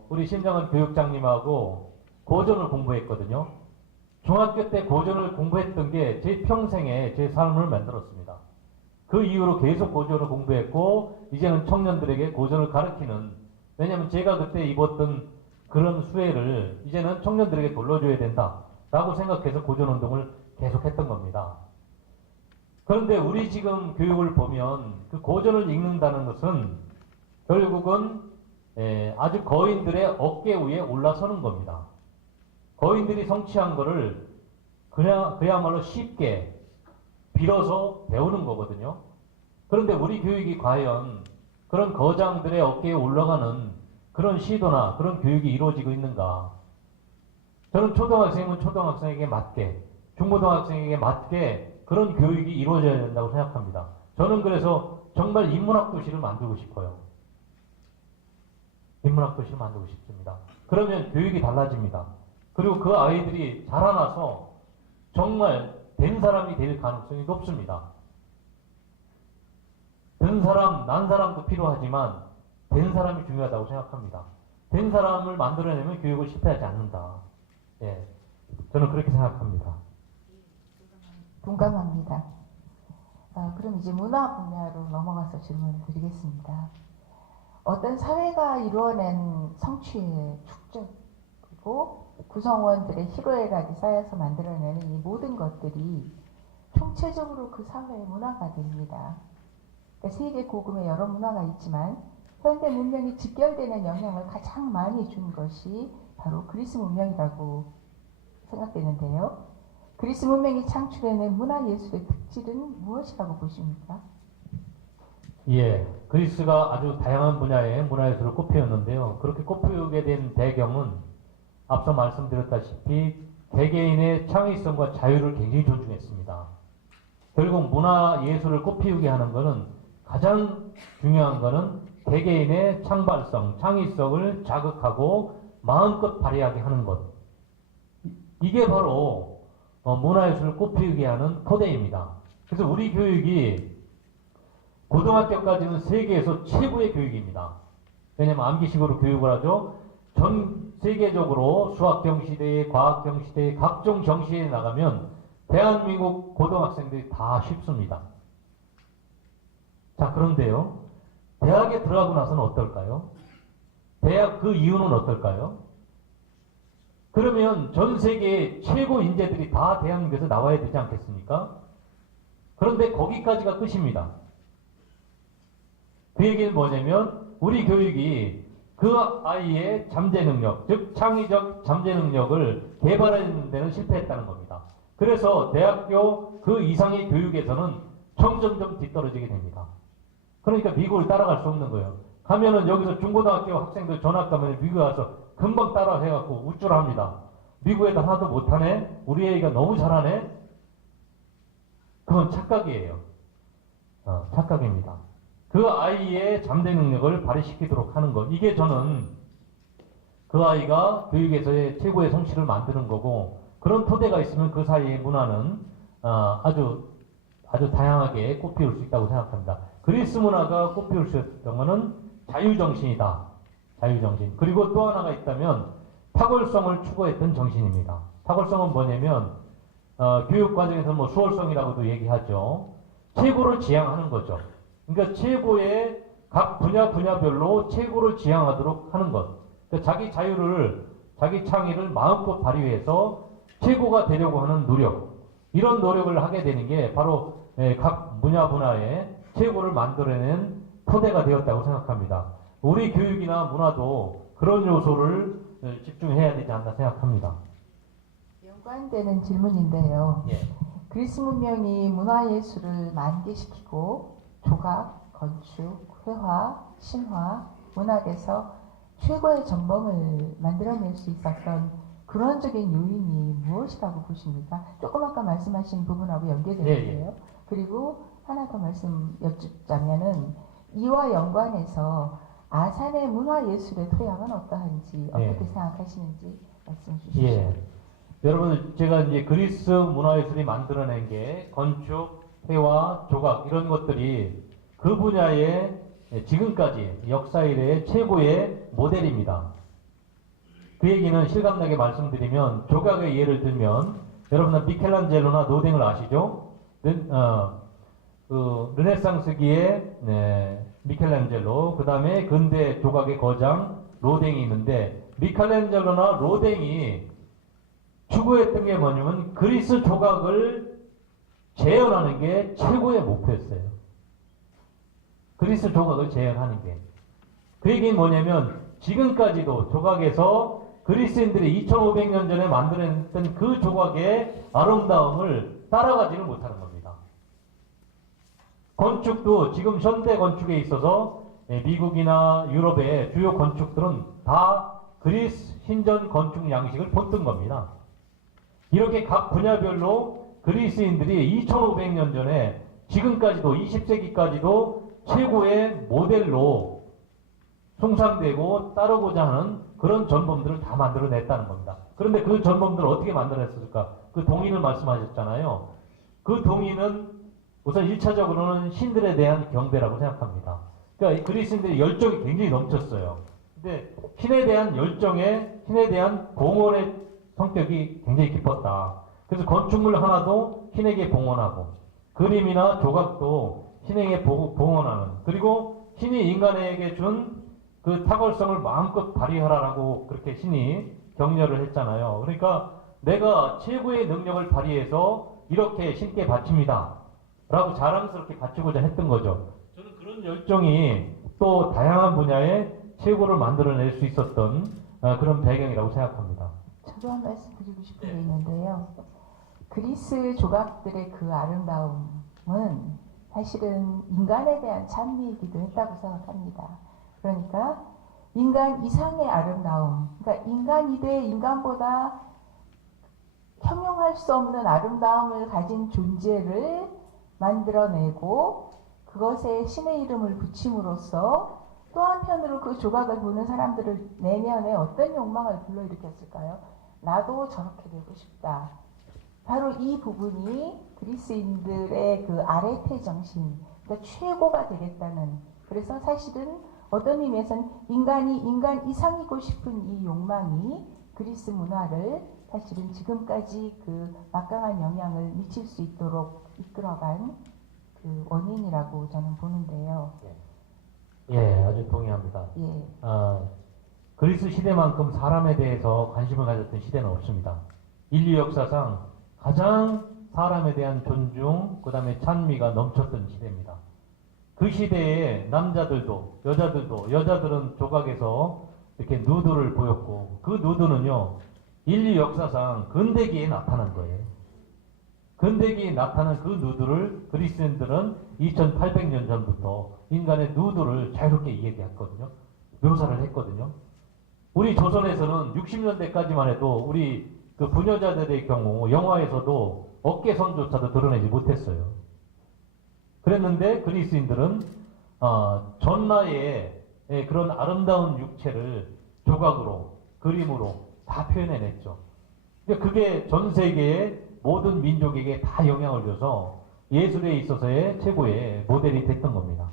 우리 심장근 교육장님하고 고전을 공부했거든요. 중학교 때 고전을 공부했던 게 제 평생에 제 삶을 만들었습니다. 그 이후로 계속 고전을 공부했고 이제는 청년들에게 고전을 가르치는 왜냐하면 제가 그때 입었던 그런 수혜를 이제는 청년들에게 돌려줘야 된다라고 생각해서 고전운동을 계속했던 겁니다. 그런데 우리 지금 교육을 보면 그 고전을 읽는다는 것은 결국은 아주 거인들의 어깨 위에 올라서는 겁니다. 거인들이 성취한 거를 그야말로 쉽게 빌어서 배우는 거거든요. 그런데 우리 교육이 과연 그런 거장들의 어깨에 올라가는 그런 시도나 그런 교육이 이루어지고 있는가? 저는 초등학생은 초등학생에게 맞게, 중고등학생에게 맞게 그런 교육이 이루어져야 된다고 생각합니다. 저는 그래서 정말 인문학 도시를 만들고 싶어요. 인문학 도시를 만들고 싶습니다. 그러면 교육이 달라집니다. 그리고 그 아이들이 자라나서 정말 된 사람이 될 가능성이 높습니다. 된 사람, 난 사람도 필요하지만 된 사람이 중요하다고 생각합니다. 된 사람을 만들어내면 교육을 실패하지 않는다. 예, 저는 그렇게 생각합니다. 동감합니다. 그럼 이제 문화 분야로 넘어가서 질문을 드리겠습니다. 어떤 사회가 이루어낸 성취의 축적이고 구성원들의 희로애락이 쌓여서 만들어내는 이 모든 것들이 총체적으로 그 사회의 문화가 됩니다. 그러니까 세계 고금의 여러 문화가 있지만 현대 문명이 직결되는 영향을 가장 많이 준 것이 바로 그리스 문명이라고 생각되는데요. 그리스 문명이 창출해낸 문화 예술의 특질은 무엇이라고 보십니까? 예, 그리스가 아주 다양한 분야의 문화예술을 꽃피웠는데요. 그렇게 꽃피우게 된 배경은 앞서 말씀드렸다시피 개개인의 창의성과 자유를 굉장히 존중했습니다. 결국 문화예술을 꽃피우게 하는 것은 가장 중요한 것은 개개인의 창발성, 창의성을 자극하고 마음껏 발휘하게 하는 것. 이게 바로 문화예술을 꽃피우게 하는 토대입니다. 그래서 우리 교육이 고등학교까지는 세계에서 최고의 교육입니다. 왜냐하면 암기식으로 교육을 하죠. 전 세계적으로 수학 경시대회, 과학 경시대회, 각종 경시에 나가면 대한민국 고등학생들이 다 쉽습니다. 자, 그런데요. 대학에 들어가고 나서는 어떨까요? 대학 그 이유는 어떨까요? 그러면 전 세계의 최고 인재들이 다 대한민국에서 나와야 되지 않겠습니까? 그런데 거기까지가 끝입니다. 그 얘기는 뭐냐면 우리 교육이 그 아이의 잠재 능력, 즉 창의적 잠재 능력을 개발하는 데는 실패했다는 겁니다. 그래서 대학교 그 이상의 교육에서는 점점점 뒤떨어지게 됩니다. 그러니까 미국을 따라갈 수 없는 거예요. 가면은 여기서 중고등학교 학생들 전학 가면 미국에 가서 금방 따라 해갖고 우쭐합니다. 미국 애들 하나도 못하네? 우리 애가 너무 잘하네? 그건 착각이에요. 착각입니다. 그 아이의 잠재 능력을 발휘시키도록 하는 것. 이게 저는 그 아이가 교육에서의 최고의 성취를 만드는 거고, 그런 토대가 있으면 그 사이의 문화는 아주 다양하게 꽃피울 수 있다고 생각합니다. 그리스 문화가 꽃피울 수 있었던 것은 자유정신이다. 자유정신. 그리고 또 하나가 있다면 탁월성을 추구했던 정신입니다. 탁월성은 뭐냐면 교육 과정에서 뭐 수월성이라고도 얘기하죠. 최고를 지향하는 거죠. 그러니까 최고의 각 분야별로 최고를 지향하도록 하는 것. 그러니까 자기 자유를, 자기 창의를 마음껏 발휘해서 최고가 되려고 하는 노력. 이런 노력을 하게 되는 게 바로 각 분야의 최고를 만들어낸 토대가 되었다고 생각합니다. 우리 교육이나 문화도 그런 요소를 집중해야 되지 않나 생각합니다. 연관되는 질문인데요. 예. 그리스 문명이 문화예술을 만개시키고 조각, 건축, 회화, 신화, 문학에서 최고의 전범을 만들어낼 수 있었던 근원적인 요인이 무엇이라고 보십니까? 조금 아까 말씀하신 부분하고 연계되는데요. 예. 그리고 하나 더 말씀 여쭙자면은 이와 연관해서 아산의 문화예술의 토양은 어떠한지 어떻게 생각하시는지 말씀 주십시오. 예. 여러분, 제가 이제 그리스 문화예술이 만들어낸 게 건축, 회화, 조각 이런 것들이 그 분야의 지금까지 역사 이래의 최고의 모델입니다. 그 얘기는 실감나게 말씀드리면 조각의 예를 들면 여러분은 미켈란젤로나 노댕을 아시죠? 르네상스기의 미켈란젤로, 그 다음에 근대 조각의 거장 로댕이 있는데 미켈란젤로나 로댕이 추구했던 게 뭐냐면 그리스 조각을 재현하는 게 최고의 목표였어요. 그리스 조각을 재현하는 게. 그 얘기는 뭐냐면 지금까지도 조각에서 그리스인들이 2500년 전에 만들어냈던 그 조각의 아름다움을 따라가지는 못하는 겁니다. 건축도 지금 현대 건축에 있어서 미국이나 유럽의 주요 건축들은 다 그리스 신전 건축 양식을 본뜬 겁니다. 이렇게 각 분야별로 그리스인들이 2500년 전에 지금까지도 20세기까지도 최고의 모델로 숭상되고 따르고자 하는 그런 전범들을 다 만들어냈다는 겁니다. 그런데 그 전범들을 어떻게 만들어냈을까? 그 동인을 말씀하셨잖아요. 그 동인은 우선 1차적으로는 신들에 대한 경배라고 생각합니다. 그러니까 그리스인들의 열정이 굉장히 넘쳤어요. 근데 신에 대한 열정에, 신에 대한 봉헌의 성격이 굉장히 깊었다. 그래서 건축물 하나도 신에게 봉헌하고, 그림이나 조각도 신에게 봉헌하는, 그리고 신이 인간에게 준 그 탁월성을 마음껏 발휘하라라고 그렇게 신이 격려를 했잖아요. 그러니까 내가 최고의 능력을 발휘해서 이렇게 신께 바칩니다. 라고 자랑스럽게 바치고자 했던 거죠. 저는 그런 열정이 또 다양한 분야에 최고를 만들어낼 수 있었던 그런 배경이라고 생각합니다. 저도 한 말씀 드리고 싶은 게 있는데요. 그리스 조각들의 그 아름다움은 사실은 인간에 대한 찬미이기도 했다고 생각합니다. 그러니까 인간 이상의 아름다움, 그러니까 인간이 돼 인간보다 형용할 수 없는 아름다움을 가진 존재를 만들어내고 그것에 신의 이름을 붙임으로써 또 한편으로 그 조각을 보는 사람들을 내면에 어떤 욕망을 불러일으켰을까요? 나도 저렇게 되고 싶다. 바로 이 부분이 그리스인들의 그 아레테 정신, 그러니까 최고가 되겠다는, 그래서 사실은 어떤 의미에서는 인간이 인간 이상이고 싶은 이 욕망이 그리스 문화를 사실은 지금까지 그 막강한 영향을 미칠 수 있도록 이끌어간 그 원인이라고 저는 보는데요. 예, 아주 동의합니다. 예. 그리스 시대만큼 사람에 대해서 관심을 가졌던 시대는 없습니다. 인류 역사상 가장 사람에 대한 존중, 그 다음에 찬미가 넘쳤던 시대입니다. 그 시대에 남자들도, 여자들은 조각에서 이렇게 누드를 보였고, 그 누드는요, 인류 역사상 근대기에 나타난 거예요. 근대기에 나타난 그 누드를 그리스인들은 2800년 전부터 인간의 누드를 자유롭게 이야기했거든요. 묘사를 했거든요. 우리 조선에서는 60년대까지만 해도 우리 그 부녀자들의 경우 영화에서도 어깨선조차도 드러내지 못했어요. 그랬는데 그리스인들은 전라의 그런 아름다운 육체를 조각으로, 그림으로 다 표현해냈죠. 그게 전 세계의 모든 민족에게 다 영향을 줘서 예술에 있어서의 최고의 모델이 됐던 겁니다.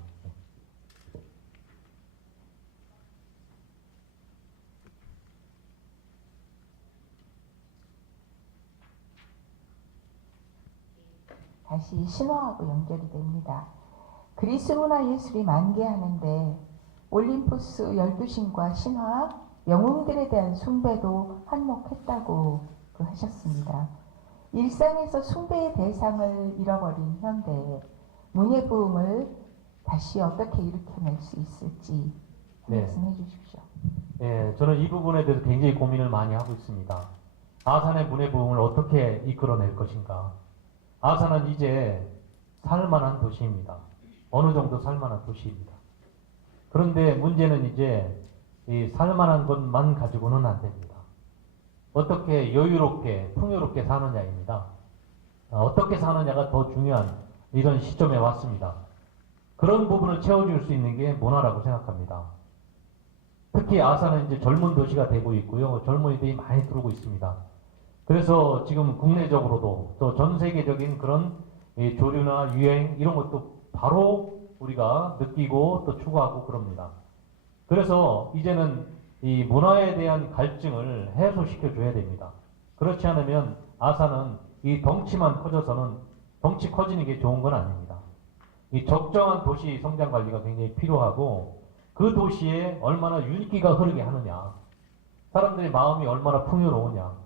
다시 신화하고 연결이 됩니다. 그리스 문화 예술이 만개하는데 올림푸스 12신과 신화, 영웅들에 대한 숭배도 한몫했다고 하셨습니다. 일상에서 숭배의 대상을 잃어버린 현대에 문예 부흥을 다시 어떻게 일으켜낼 수 있을지 말씀해 주십시오. 네, 저는 이 부분에 대해서 굉장히 고민을 많이 하고 있습니다. 아산의 문예 부흥을 어떻게 이끌어낼 것인가. 아산은 이제 살만한 도시입니다. 어느 정도 살만한 도시입니다. 그런데 문제는 이제 이 살만한 것만 가지고는 안 됩니다. 어떻게 여유롭게, 풍요롭게 사느냐입니다. 어떻게 사느냐가 더 중요한 이런 시점에 왔습니다. 그런 부분을 채워줄 수 있는 게 문화라고 생각합니다. 특히 아산은 이제 젊은 도시가 되고 있고요. 젊은이들이 많이 들어오고 있습니다. 그래서 지금 국내적으로도 또 전 세계적인 그런 조류나 유행 이런 것도 바로 우리가 느끼고 또 추구하고 그럽니다. 그래서 이제는 이 문화에 대한 갈증을 해소시켜 줘야 됩니다. 그렇지 않으면 아산은 이 덩치만 커져서는 덩치 커지는 게 좋은 건 아닙니다. 이 적정한 도시 성장 관리가 굉장히 필요하고 그 도시에 얼마나 윤기가 흐르게 하느냐, 사람들의 마음이 얼마나 풍요로우냐,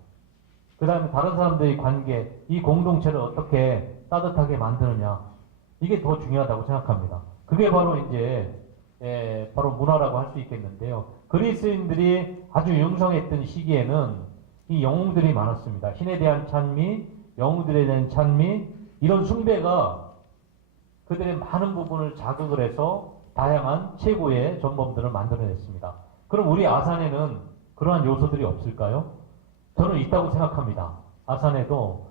그 다음에 다른 사람들의 관계, 이 공동체를 어떻게 따뜻하게 만드느냐, 이게 더 중요하다고 생각합니다. 그게 바로 이제 바로 문화라고 할 수 있겠는데요. 그리스인들이 아주 융성했던 시기에는 이 영웅들이 많았습니다. 신에 대한 찬미, 영웅들에 대한 찬미, 이런 숭배가 그들의 많은 부분을 자극을 해서 다양한 최고의 전범들을 만들어냈습니다. 그럼 우리 아산에는 그러한 요소들이 없을까요? 저는 있다고 생각합니다. 아산에도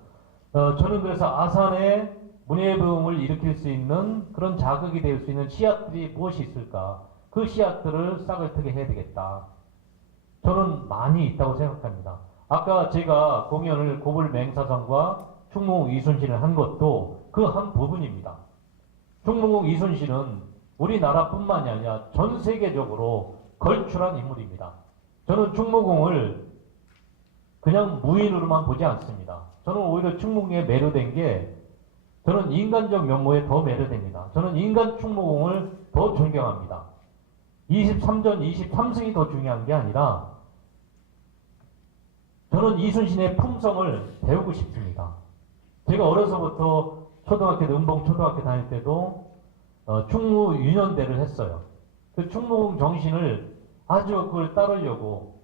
저는 그래서 아산에 문예부흥을 일으킬 수 있는 그런 자극이 될 수 있는 씨앗들이 무엇이 있을까? 그 씨앗들을 싹을 트게 해야 되겠다. 저는 많이 있다고 생각합니다. 아까 제가 공연을 고불 맹사성과 충무공 이순신을 한 것도 그 한 부분입니다. 충무공 이순신은 우리나라뿐만이 아니라 전 세계적으로 걸출한 인물입니다. 저는 충무공을 그냥 무인으로만 보지 않습니다. 저는 오히려 충무공에 매료된 게 저는 인간적 면모에 더 매료됩니다. 저는 인간 충무공을 더 존경합니다. 23전 23승이 더 중요한 게 아니라 저는 이순신의 품성을 배우고 싶습니다. 제가 어려서부터 초등학교, 은봉 초등학교 다닐 때도 충무 유년대를 했어요. 그 충무 정신을 아주 그걸 따르려고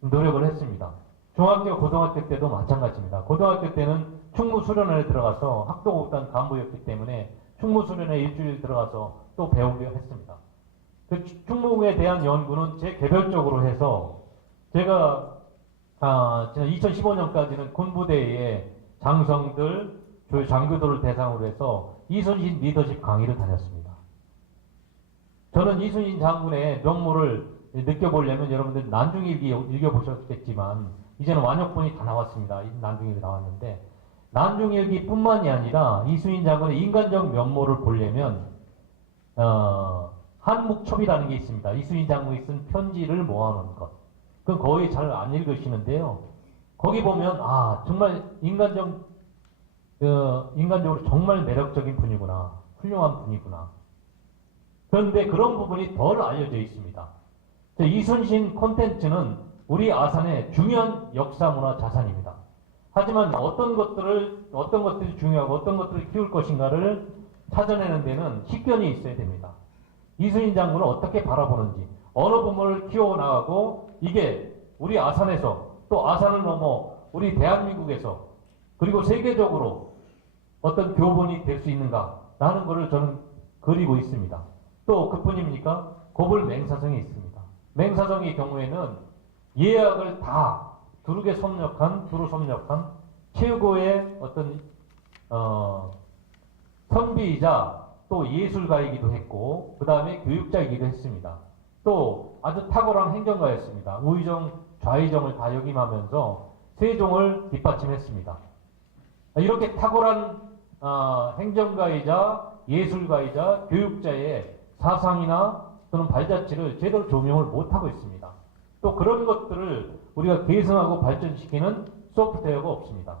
노력을 했습니다. 중학교, 고등학교 때도 마찬가지입니다. 고등학교 때는 충무수련회에 들어가서 학도곡단 간부였기 때문에 충무수련회 일주일 들어가서 또 배우려 했습니다. 그 충무에 대한 연구는 제 개별적으로 해서 제가 2015년까지는 군부대의 장성들, 장교들을 대상으로 해서 이순신 리더십 강의를 다녔습니다. 저는 이순신 장군의 면모를 느껴보려면 여러분들 난중일기 읽어보셨겠지만 이제는 완역본이 다 나왔습니다. 난중일기 나왔는데 난중일기뿐만이 아니라 이순신 장군의 인간적 면모를 보려면 한묵첩이라는 게 있습니다. 이순신 장군이 쓴 편지를 모아놓은 것. 그건 거의 잘 안 읽으시는데요. 거기 보면 정말 인간적으로 정말 매력적인 분이구나. 훌륭한 분이구나. 그런데 그런 부분이 덜 알려져 있습니다. 이순신 콘텐츠는 우리 아산의 중요한 역사문화 자산입니다. 하지만 어떤 것들이 중요하고 어떤 것들을 키울 것인가를 찾아내는 데는 식견이 있어야 됩니다. 이순신 장군을 어떻게 바라보는지, 어느 부분을 키워나가고 이게 우리 아산에서 또 아산을 넘어 우리 대한민국에서 그리고 세계적으로 어떤 교본이 될 수 있는가라는 것을 저는 그리고 있습니다. 또 그뿐입니까? 고불 맹사성이 있습니다. 맹사성의 경우에는 예약을 다 두루 섭렵한 최고의 어떤 선비이자 또 예술가이기도 했고 그 다음에 교육자이기도 했습니다. 또 아주 탁월한 행정가였습니다. 우의정, 좌의정을 다 역임하면서 세종을 뒷받침했습니다. 이렇게 탁월한 행정가이자 예술가이자 교육자의 사상이나 또는 발자취를 제대로 조명을 못하고 있습니다. 또 그런 것들을 우리가 계승하고 발전시키는 소프트웨어가 없습니다.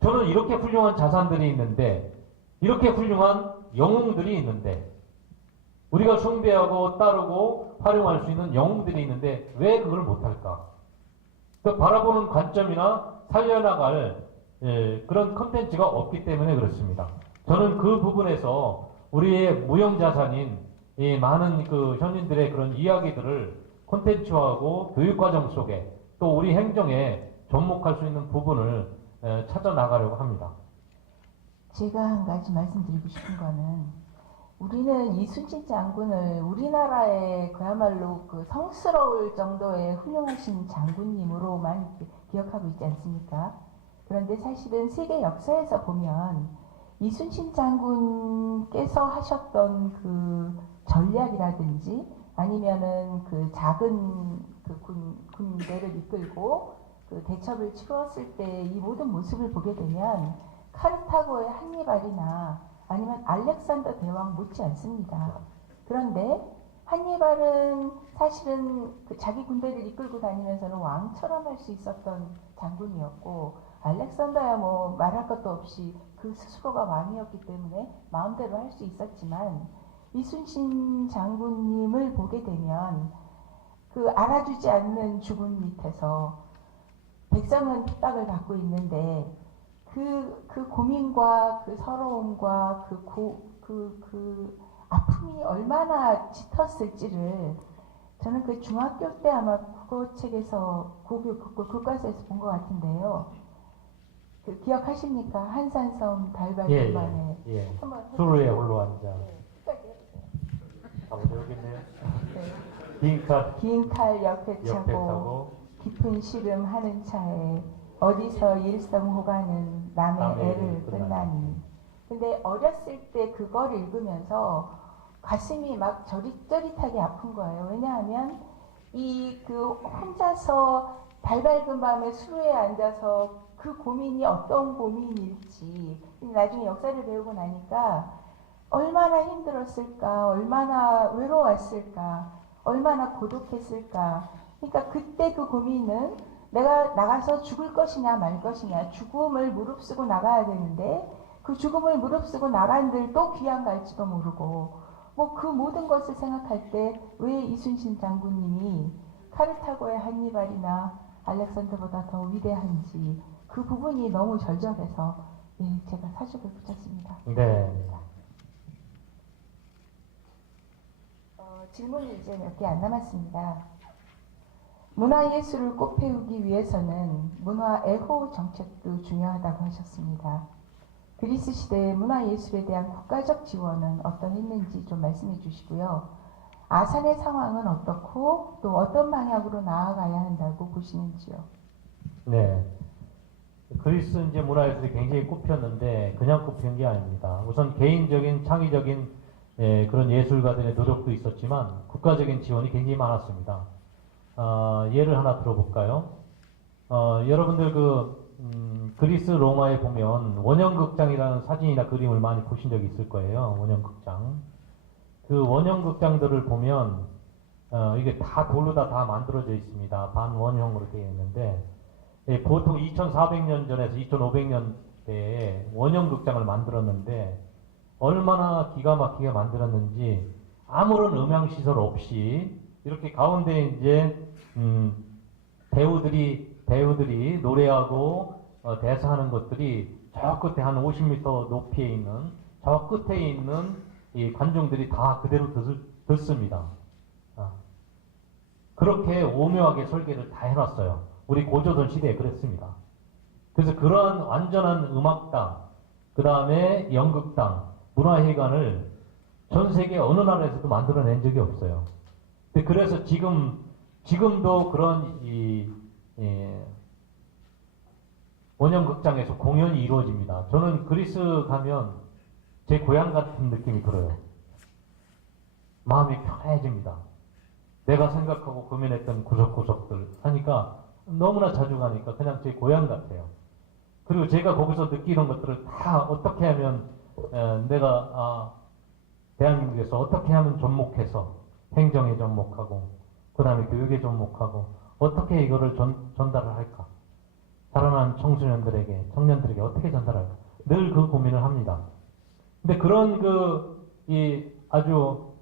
저는 이렇게 훌륭한 자산들이 있는데 이렇게 훌륭한 영웅들이 있는데 우리가 숭배하고 따르고 활용할 수 있는 영웅들이 있는데 왜 그걸 못할까? 그 바라보는 관점이나 살려나갈 그런 컨텐츠가 없기 때문에 그렇습니다. 저는 그 부분에서 우리의 무형자산인 이 많은 그 현인들의 그런 이야기들을 콘텐츠화하고 교육과정 속에 또 우리 행정에 접목할 수 있는 부분을 찾아 나가려고 합니다. 제가 한 가지 말씀드리고 싶은 거는 우리는 이순신 장군을 우리나라의 그야말로 그 성스러울 정도의 훌륭하신 장군님으로만 기억하고 있지 않습니까? 그런데 사실은 세계 역사에서 보면 이순신 장군께서 하셨던 그 전략이라든지 아니면은 그 작은 그 군대를 이끌고 그 대첩을 치루었을 때 이 모든 모습을 보게 되면 카르타고의 한니발이나 아니면 알렉산더 대왕 못지 않습니다. 그런데 한니발은 사실은 그 자기 군대를 이끌고 다니면서는 왕처럼 할 수 있었던 장군이었고 알렉산더야 뭐 말할 것도 없이 그 스스로가 왕이었기 때문에 마음대로 할 수 있었지만 이순신 장군님을 보게 되면 그 알아주지 않는 죽음 밑에서 백성은 핍박을 받고 있는데 그 고민과 그 서러움과 그 아픔이 얼마나 짙었을지를 저는 그 중학교 때 아마 국어책에서 교과서에서 본 것 같은데요. 그 기억하십니까? 한산섬 달발만에 예. 한번 수루에 올라앉아. 여기 있네요. 긴 칼 옆에 차고 깊은 시름 하는 차에 어디서 일성호가는 남의 애를 끝나니. 근데 어렸을 때 그걸 읽으면서 가슴이 막 저릿저릿하게 아픈 거예요. 왜냐하면 이 그 혼자서 달밝은 밤에 수루에 앉아서 그 고민이 어떤 고민일지 나중에 역사를 배우고 나니까 얼마나 힘들었을까, 얼마나 외로웠을까, 얼마나 고독했을까. 그러니까 그때 그 고민은 내가 나가서 죽을 것이냐 말 것이냐, 죽음을 무릅쓰고 나가야 되는데 그 죽음을 무릅쓰고 나간들 또 귀양 갈지도 모르고 뭐 그 모든 것을 생각할 때 왜 이순신 장군님이 카르타고의 한니발이나 알렉산더보다 더 위대한지 그 부분이 너무 절절해서 예, 제가 사족을 붙였습니다. 네. 질문이 이제 몇 개 안 남았습니다. 문화예술을 꽃피우기 위해서는 문화 애호 정책도 중요하다고 하셨습니다. 그리스 시대의 문화예술에 대한 국가적 지원은 어떠했는지 좀 말씀해 주시고요. 아산의 상황은 어떻고 또 어떤 방향으로 나아가야 한다고 보시는지요? 네. 그리스 이제 문화예술이 굉장히 꽃피었는데 그냥 꽃피운 게 아닙니다. 우선 개인적인 창의적인 그런 예술가들의 노력도 있었지만 국가적인 지원이 굉장히 많았습니다. 예를 하나 들어볼까요? 여러분들 그리스 로마에 보면 원형극장이라는 사진이나 그림을 많이 보신 적이 있을 거예요. 원형극장. 그 원형극장들을 보면 이게 다 돌로 다 만들어져 있습니다. 반원형으로 되어 있는데 보통 2400년 전에서 2500년대에 원형극장을 만들었는데 얼마나 기가 막히게 만들었는지 아무런 음향시설 없이 이렇게 가운데 이제 배우들이 노래하고 대사하는 것들이 저 끝에 한 50m 높이에 있는 저 끝에 있는 이 관중들이 다 그대로 듣습니다. 그렇게 오묘하게 설계를 다 해놨어요. 우리 고조선 시대에 그랬습니다. 그래서 그러한 완전한 음악당, 그 다음에 연극당, 문화회관을 전 세계 어느 나라에서도 만들어낸 적이 없어요. 그래서 지금도 그런 원형극장에서 공연이 이루어집니다. 저는 그리스 가면 제 고향 같은 느낌이 들어요. 마음이 편해집니다. 내가 생각하고 고민했던 구석구석들 하니까 너무나 자주 가니까 그냥 제 고향 같아요. 그리고 제가 거기서 느끼는 것들을 다 어떻게 하면 내가 대한민국에서 어떻게 하면 접목해서 행정에 접목하고 그 다음에 교육에 접목하고 어떻게 이거를 전달을 할까? 자라난 청소년들에게 청년들에게 어떻게 전달할까? 늘 그 고민을 합니다. 근데 그런 아주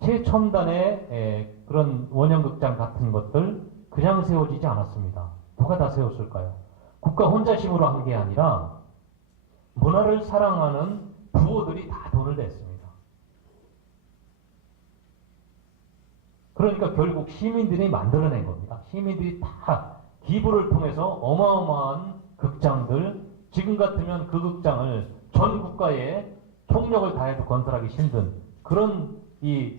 최첨단의 그런 원형극장 같은 것들 그냥 세워지지 않았습니다. 누가 다 세웠을까요? 국가 혼자 힘으로 한 게 아니라 문화를 사랑하는 부호들이 다 돈을 냈습니다. 그러니까 결국 시민들이 만들어낸 겁니다. 시민들이 다 기부를 통해서 어마어마한 극장들, 지금 같으면 그 극장을 전 국가에 총력을 다해서 건설하기 힘든 그런 이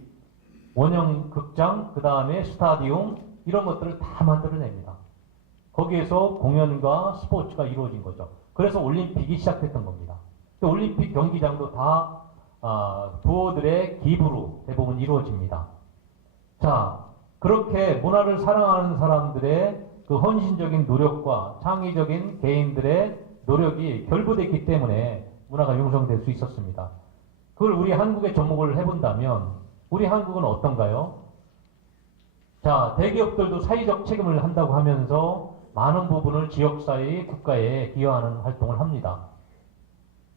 원형 극장, 그 다음에 스타디움 이런 것들을 다 만들어냅니다. 거기에서 공연과 스포츠가 이루어진 거죠. 그래서 올림픽이 시작됐던 겁니다. 올림픽 경기장도 다 부호들의 기부로 대부분 이루어집니다. 자, 그렇게 문화를 사랑하는 사람들의 그 헌신적인 노력과 창의적인 개인들의 노력이 결부됐기 때문에 문화가 형성될 수 있었습니다. 그걸 우리 한국에 접목을 해본다면 우리 한국은 어떤가요? 자, 대기업들도 사회적 책임을 한다고 하면서 많은 부분을 지역사회, 국가에 기여하는 활동을 합니다.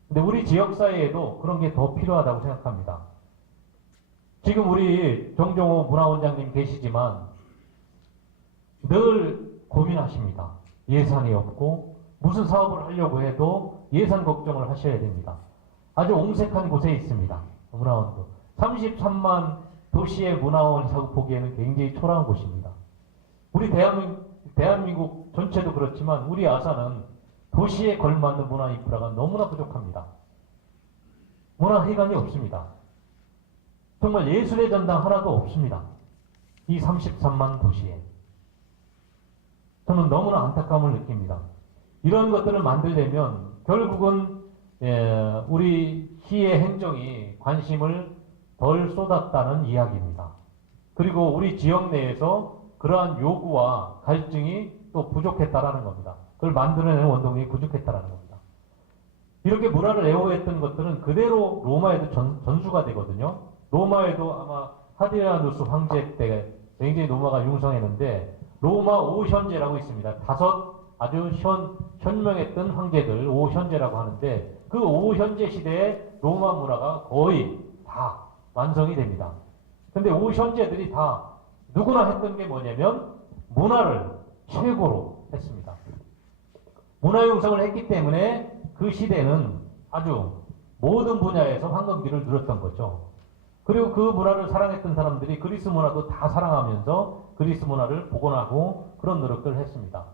근데 우리 지역사회에도 그런 게 더 필요하다고 생각합니다. 지금 우리 정종호 문화원장님 계시지만 늘 고민하십니다. 예산이 없고 무슨 사업을 하려고 해도 예산 걱정을 하셔야 됩니다. 아주 옹색한 곳에 있습니다. 문화원도. 33만 도시의 문화원이라고 보기에는 굉장히 초라한 곳입니다. 우리 대한민국 전체도 그렇지만 우리 아산은 도시에 걸맞는 문화 인프라가 너무나 부족합니다. 문화회관이 없습니다. 정말 예술의 전당 하나도 없습니다. 이 33만 도시에. 저는 너무나 안타까움을 느낍니다. 이런 것들을 만들려면 결국은 우리 시의 행정이 관심을 덜 쏟았다는 이야기입니다. 그리고 우리 지역 내에서 그러한 요구와 갈증이 또 부족했다라는 겁니다. 그걸 만들어내는 원동력이 부족했다라는 겁니다. 이렇게 문화를 애호했던 것들은 그대로 로마에도 전수가 되거든요. 로마에도 아마 하드리아누스 황제 때 굉장히 로마가 융성했는데 로마 5현제라고 있습니다. 5 아주 현명했던 황제들 5현제라고 하는데 그 5현제 시대에 로마 문화가 거의 다 완성이 됩니다. 근데 5현제들이 다 누구나 했던 게 뭐냐면 문화를 최고로 했습니다. 문화 융성을 했기 때문에 그 시대는 아주 모든 분야에서 황금기를 누렸던 거죠. 그리고 그 문화를 사랑했던 사람들이 그리스 문화도 다 사랑하면서 그리스 문화를 복원하고 그런 노력들을 했습니다.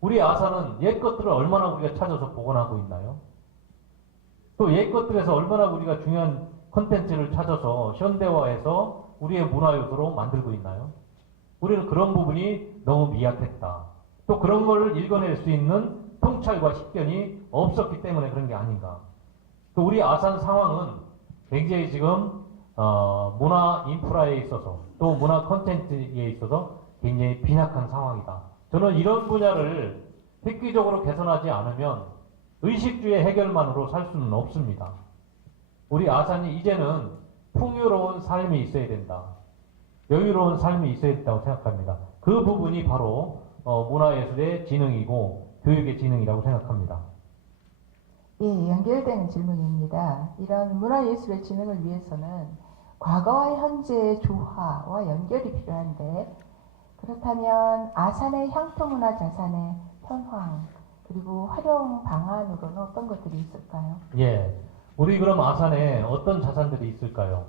우리 아산은 옛 것들을 얼마나 우리가 찾아서 복원하고 있나요? 또 옛 것들에서 얼마나 우리가 중요한 콘텐츠를 찾아서 현대화해서 우리의 문화 요소로 만들고 있나요? 우리는 그런 부분이 너무 미약했다. 또 그런 걸 읽어낼 수 있는 통찰과 식견이 없었기 때문에 그런 게 아닌가. 또 우리 아산 상황은 굉장히 지금 문화 인프라에 있어서 또 문화 콘텐츠에 있어서 굉장히 빈약한 상황이다. 저는 이런 분야를 획기적으로 개선하지 않으면 의식주의 해결만으로 살 수는 없습니다. 우리 아산이 이제는 풍요로운 삶이 있어야 된다. 여유로운 삶이 있어야 된다고 생각합니다. 그 부분이 바로 문화예술의 진흥이고 교육의 진흥이라고 생각합니다. 예, 연결되는 질문입니다. 이런 문화예술의 진흥을 위해서는 과거와 현재의 조화와 연결이 필요한데 그렇다면 아산의 향토문화 자산의 현황 그리고 활용 방안으로는 어떤 것들이 있을까요? 예, 우리 그럼 아산에 어떤 자산들이 있을까요?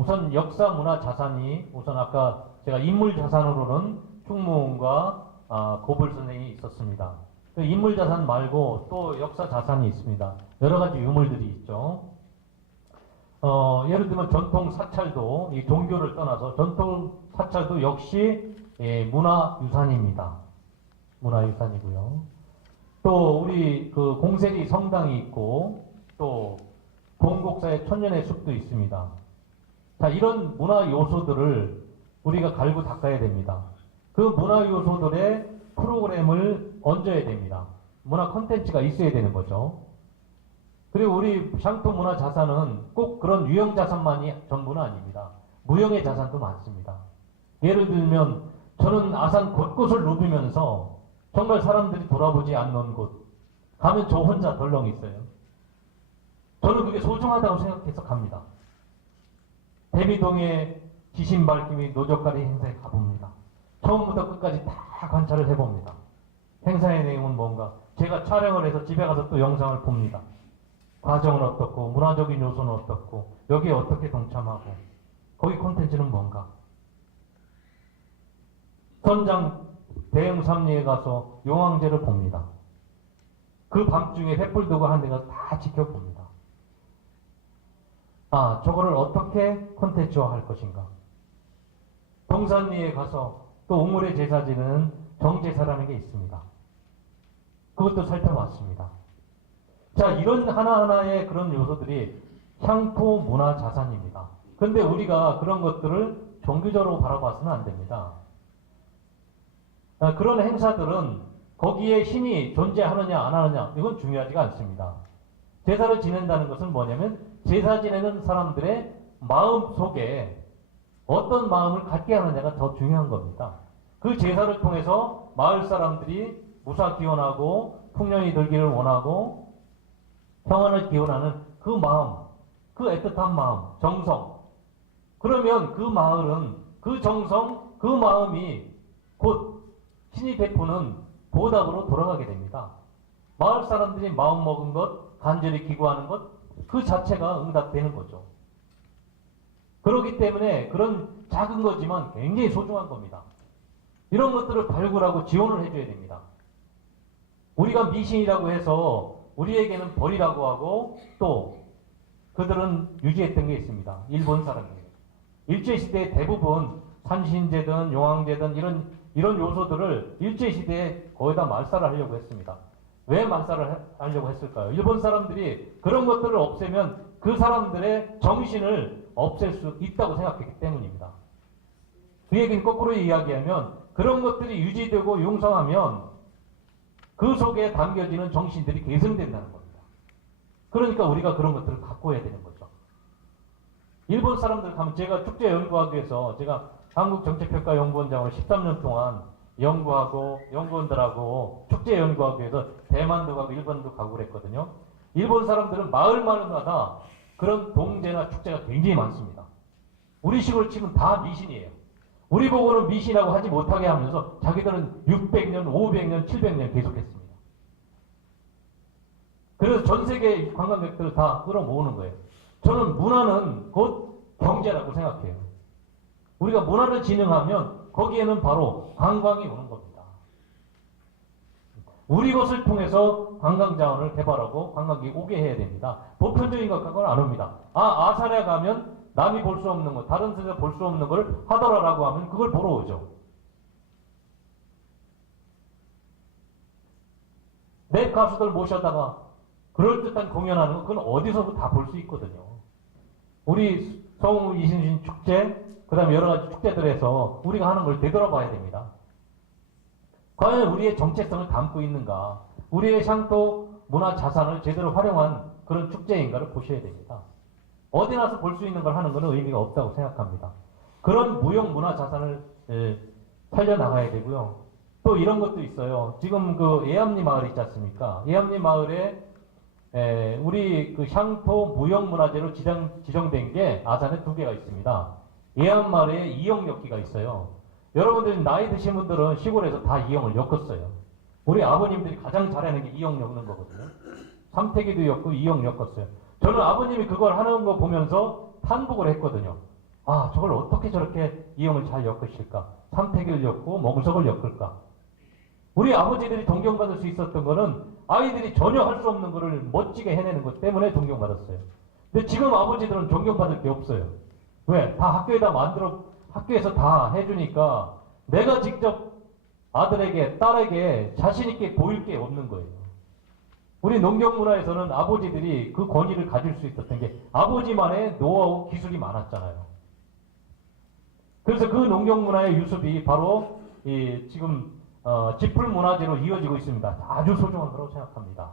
우선 역사 문화 자산이 우선 아까 제가 인물 자산으로는 충무원과 고불 선생이 있었습니다. 그 인물 자산 말고 또 역사 자산이 있습니다. 여러 가지 유물들이 있죠. 예를 들면 전통 사찰도 이 종교를 떠나서 전통 사찰도 역시 문화 유산입니다. 문화 유산이고요. 또 우리 그 공세리 성당이 있고 또 동곡사의 천년의 숲도 있습니다. 자, 이런 문화 요소들을 우리가 갈고 닦아야 됩니다. 그 문화 요소들의 프로그램을 얹어야 됩니다. 문화 콘텐츠가 있어야 되는 거죠. 그리고 우리 향토 문화 자산은 꼭 그런 유형 자산만이 전부는 아닙니다. 무형의 자산도 많습니다. 예를 들면 저는 아산 곳곳을 누비면서 정말 사람들이 돌아보지 않는 곳 가면 저 혼자 덜렁 있어요. 저는 그게 소중하다고 생각해서 갑니다. 대미동의 지신밝힘이 노적가리 행사에 가봅니다. 처음부터 끝까지 다 관찰을 해봅니다. 행사의 내용은 뭔가 제가 촬영을 해서 집에 가서 또 영상을 봅니다. 과정은 어떻고 문화적인 요소는 어떻고 여기에 어떻게 동참하고 거기 콘텐츠는 뭔가. 선장 대형 삼리에 가서 용왕제를 봅니다. 그 밤중에 횃불 들고 하는 데가 다 지켜봅니다. 아, 저거를 어떻게 콘텐츠화 할 것인가. 동산리에 가서 또 우물의 제사 지내는 정제사라는 게 있습니다. 그것도 살펴봤습니다. 자, 이런 하나하나의 그런 요소들이 향토 문화 자산입니다. 근데 우리가 그런 것들을 종교적으로 바라봐서는 안 됩니다. 그런 행사들은 거기에 신이 존재하느냐 안 하느냐 이건 중요하지가 않습니다. 제사를 지낸다는 것은 뭐냐면 제사 지내는 사람들의 마음 속에 어떤 마음을 갖게 하느냐가 더 중요한 겁니다. 그 제사를 통해서 마을 사람들이 무사 기원하고 풍년이 들기를 원하고 평안을 기원하는 그 마음, 그 애틋한 마음, 정성. 그러면 그 마을은 그 정성, 그 마음이 곧 신이 베푸는 보답으로 돌아가게 됩니다. 마을 사람들이 마음 먹은 것, 간절히 기구하는 것, 그 자체가 응답되는 거죠. 그렇기 때문에 그런 작은 거지만 굉장히 소중한 겁니다. 이런 것들을 발굴하고 지원을 해줘야 됩니다. 우리가 미신이라고 해서 우리에게는 벌이라고 하고 또 그들은 유지했던 게 있습니다. 일본 사람이에요. 일제시대에 대부분 산신제든 용왕제든 이런 요소들을 일제시대에 거의 다 말살을 하려고 했습니다. 왜 말살을 하려고 했을까요? 일본 사람들이 그런 것들을 없애면 그 사람들의 정신을 없앨 수 있다고 생각했기 때문입니다. 그 얘기는 거꾸로 이야기하면 그런 것들이 유지되고 융성하면 그 속에 담겨지는 정신들이 계승된다는 겁니다. 그러니까 우리가 그런 것들을 갖고 해야 되는 거죠. 일본 사람들 가면 제가 축제 연구하기 위해서 제가 한국정책평가연구원장으로 13년 동안 연구하고 연구원들하고 축제 연구하기 위해서 대만도 가고 일본도 가고 그랬거든요. 일본 사람들은 마을마다 그런 동제나 축제가 굉장히 많습니다. 우리 식으로 치면 다 미신이에요. 우리 보고는 미신이라고 하지 못하게 하면서 자기들은 600년, 500년, 700년 계속했습니다. 그래서 전 세계 관광객들을 다 끌어모으는 거예요. 저는 문화는 곧 경제라고 생각해요. 우리가 문화를 진흥하면 거기에는 바로 관광이 오는 겁니다. 우리 것을 통해서 관광자원을 개발하고 관광객이 오게 해야 됩니다. 보편적인 것과는 안 옵니다. 아산에 가면 남이 볼 수 없는 것, 다른 데서 볼 수 없는 걸 하더라라고 하면 그걸 보러 오죠. 내 가수들 모셔다가 그럴듯한 공연하는 거 그건 어디서도 다 볼 수 있거든요. 우리 성우 이순신 축제, 그 다음에 여러 가지 축제들에서 우리가 하는 걸 되돌아봐야 됩니다. 과연 우리의 정체성을 담고 있는가, 우리의 샹토 문화 자산을 제대로 활용한 그런 축제인가를 보셔야 됩니다. 어디 나서 볼 수 있는 걸 하는 것은 의미가 없다고 생각합니다. 그런 무형 문화 자산을 살려나가야 되고요. 또 이런 것도 있어요. 지금 그 예암리 마을 있지 않습니까? 예암리 마을에 우리 그 샹토 무형문화재로 지정된 게 아산에 2개가 있습니다. 예암 마을에 이영역기가 있어요. 여러분들 나이 드신 분들은 시골에서 다 이영을 엮었어요. 우리 아버님들이 가장 잘하는 게 이영 엮는 거거든요. 삼태기도 엮고 이영 엮었어요. 저는 아버님이 그걸 하는 거 보면서 탄복을 했거든요. 아, 저걸 어떻게 저렇게 이영을 잘 엮으실까? 삼태기를 엮고 멍석을 엮을까? 우리 아버지들이 존경받을 수 있었던 거는 아이들이 전혀 할 수 없는 거를 멋지게 해내는 것 때문에 존경받았어요. 근데 지금 아버지들은 존경받을 게 없어요. 왜? 다 학교에서 다 해주니까 내가 직접 아들에게, 딸에게 자신있게 보일 게 없는 거예요. 우리 농경문화에서는 아버지들이 그 권위를 가질 수 있었던 게 아버지만의 노하우, 기술이 많았잖아요. 그래서 그 농경문화의 유습이 바로 지금 지풀문화재로 이어지고 있습니다. 아주 소중한 거라고 생각합니다.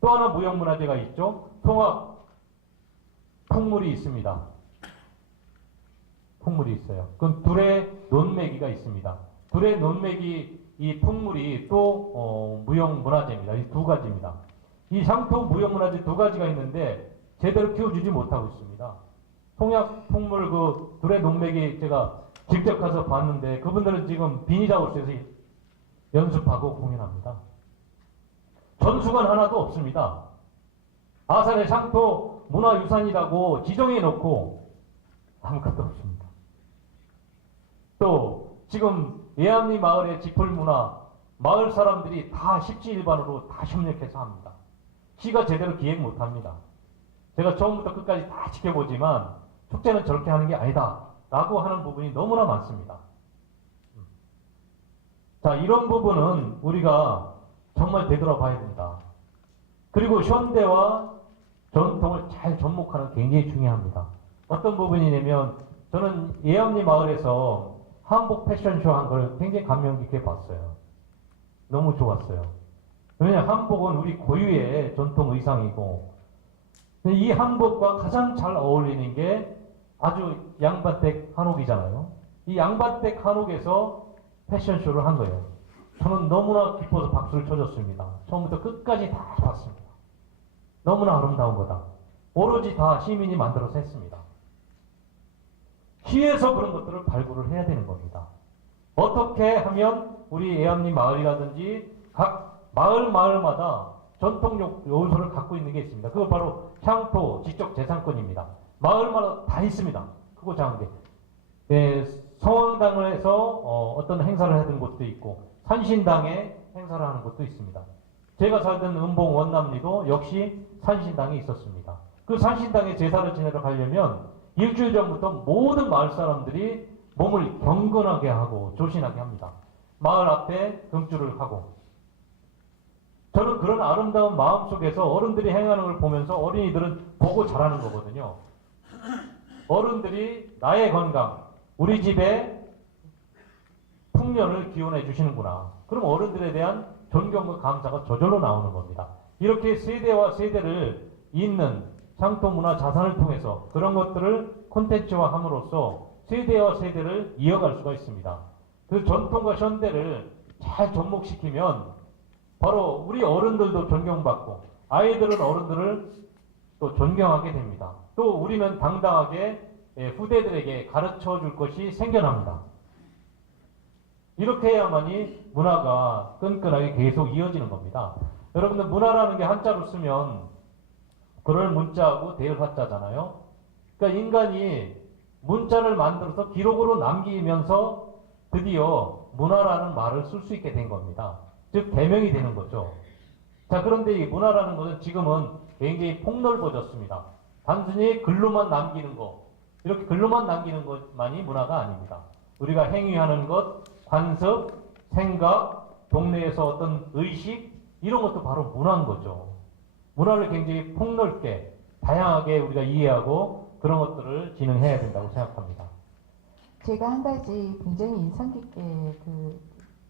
또 하나 무형문화재가 있죠. 통합 풍물이 있습니다. 풍물이 있어요. 그럼 둘의 논매기가 있습니다. 둘의 논매기 이 풍물이 또 무형문화재입니다. 이 2가지입니다. 이 샹토 무형문화재 2가지가 있는데 제대로 키워주지 못하고 있습니다. 통합 풍물 그 둘의 논매기 제가 직접 가서 봤는데 그분들은 지금 비닐하우스에서 연습하고 공연합니다. 전수관 하나도 없습니다. 아산의 샹토 문화유산이라고 지정해 놓고 아무것도 없습니다. 또 지금 예암리 마을의 지풀문화 마을 사람들이 다 십지일반으로 다 협력해서 합니다. 시가 제대로 기획 못합니다. 제가 처음부터 끝까지 다 지켜보지만 축제는 저렇게 하는 게 아니다 라고 하는 부분이 너무나 많습니다. 자, 이런 부분은 우리가 정말 되돌아봐야 됩니다. 그리고 현대와 전통을 잘 접목하는 게 굉장히 중요합니다. 어떤 부분이냐면 저는 예암리 마을에서 한복 패션쇼 한 걸 굉장히 감명 깊게 봤어요. 너무 좋았어요. 왜냐하면 한복은 우리 고유의 전통 의상이고 이 한복과 가장 잘 어울리는 게 아주 양반댁 한옥이잖아요. 이 양반댁 한옥에서 패션쇼를 한 거예요. 저는 너무나 기뻐서 박수를 쳐줬습니다. 처음부터 끝까지 다 봤습니다. 너무나 아름다운 거다. 오로지 다 시민이 만들어서 했습니다. 시에서 그런 것들을 발굴을 해야 되는 겁니다. 어떻게 하면 우리 예암리 마을이라든지 각 마을마다 전통 요소를 갖고 있는 게 있습니다. 그거 바로 샹토 지적재산권입니다. 마을마다 다 있습니다. 크고 작은 게. 성황당에서 어떤 행사를 하던 곳도 있고 산신당에 행사를 하는 곳도 있습니다. 제가 살던 은봉 원남리도 역시 산신당이 있었습니다. 그 산신당에 제사를 지내러 가려면 일주일 전부터 모든 마을 사람들이 몸을 경건하게 하고 조신하게 합니다. 마을 앞에 금줄을 하고 저는 그런 아름다운 마음 속에서 어른들이 행하는 걸 보면서 어린이들은 보고 자라는 거거든요. 어른들이 나의 건강, 우리 집에 풍년을 기원해 주시는구나. 그럼 어른들에 대한 존경과 감사가 저절로 나오는 겁니다. 이렇게 세대와 세대를 잇는 샹토 문화 자산을 통해서 그런 것들을 콘텐츠화 함으로써 세대와 세대를 이어갈 수가 있습니다. 그 전통과 현대를 잘 접목시키면 바로 우리 어른들도 존경받고 아이들은 어른들을 또 존경하게 됩니다. 또 우리는 당당하게 후대들에게 가르쳐 줄 것이 생겨납니다. 이렇게 해야만이 문화가 끈끈하게 계속 이어지는 겁니다. 여러분들 문화라는 게 한자로 쓰면 그럴 문자하고 될 화자잖아요. 그러니까 인간이 문자를 만들어서 기록으로 남기면서 드디어 문화라는 말을 쓸 수 있게 된 겁니다. 즉 개명이 되는 거죠. 자, 그런데 이 문화라는 것은 지금은 굉장히 폭넓어졌습니다. 단순히 글로만 남기는 것, 이렇게 글로만 남기는 것만이 문화가 아닙니다. 우리가 행위하는 것, 관습, 생각, 동네에서 어떤 의식, 이런 것도 바로 문화인 거죠. 문화를 굉장히 폭넓게, 다양하게 우리가 이해하고 그런 것들을 진행해야 된다고 생각합니다. 제가 한 가지 굉장히 인상 깊게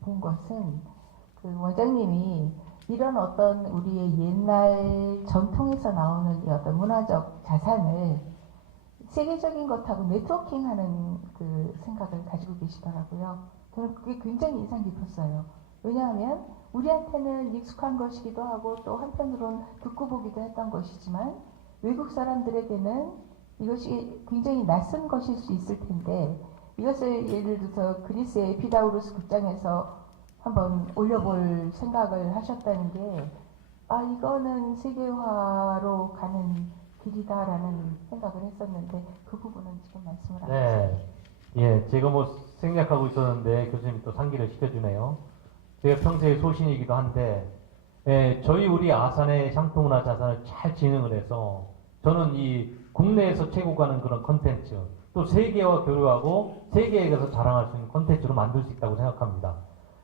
본 것은 원장님이 이런 어떤 우리의 옛날 전통에서 나오는 이 어떤 문화적 자산을 세계적인 것하고 네트워킹하는 생각을 가지고 계시더라고요. 저는 그게 굉장히 인상 깊었어요. 왜냐하면 우리한테는 익숙한 것이기도 하고 또 한편으로는 듣고 보기도 했던 것이지만 외국 사람들에게는 이것이 굉장히 낯선 것일 수 있을 텐데 이것을 예를 들어서 그리스의 에피다우로스 극장에서 한번 올려볼 생각을 하셨다는 게 이거는 세계화로 가는 길이다라는 생각을 했었는데 그 부분은 지금 말씀을 안 하셨어요. 예, 제가 뭐 생략하고 있었는데 교수님이 또 상기를 시켜주네요. 제가 평소에 소신이기도 한데 저희 우리 아산의 향토문화 자산을 잘 진흥을 해서 저는 이 국내에서 최고 가는 그런 컨텐츠 또 세계와 교류하고 세계에 가서 자랑할 수 있는 컨텐츠로 만들 수 있다고 생각합니다.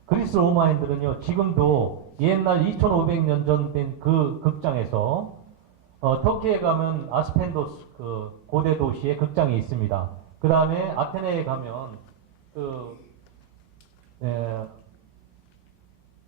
그리스 로마인들은요 지금도 옛날 2500년 전 된 그 극장에서 터키에 가면 아스펜도스 그 고대 도시의 극장이 있습니다. 그 다음에 아테네에 가면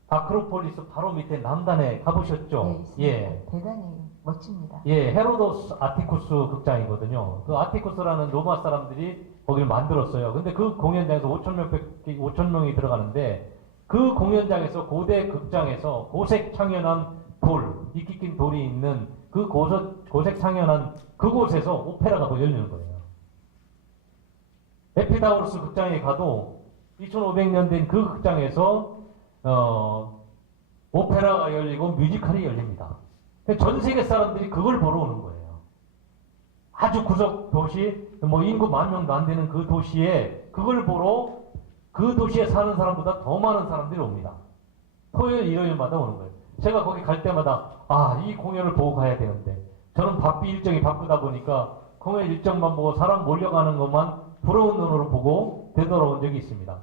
아크로폴리스 바로 밑에 남단에 가보셨죠? 네, 있습니다. 예. 대단히 멋집니다. 예, 헤로도스 아티쿠스 극장이거든요. 그 아티쿠스라는 로마 사람들이 거기를 만들었어요. 근데 그 공연장에서 5천 명이 들어가는데 그 공연장에서 고대 극장에서 고색 창연한 돌, 이끼 낀 돌이 있는 그 고색 창연한 그곳에서 오페라가 또 열리는 거예요. 에피다우로스 극장에 가도 2500년 된 그 극장에서 오페라가 열리고 뮤지컬이 열립니다. 전 세계 사람들이 그걸 보러 오는 거예요. 아주 구석 도시, 뭐 인구 10,000명도 안 되는 그 도시에 그걸 보러 그 도시에 사는 사람보다 더 많은 사람들이 옵니다. 토요일, 일요일마다 오는 거예요. 제가 거기 갈 때마다 이 공연을 보고 가야 되는데 저는 일정이 바쁘다 보니까 공연 일정만 보고 사람 몰려가는 것만 부러운 눈으로 보고 되돌아온 적이 있습니다.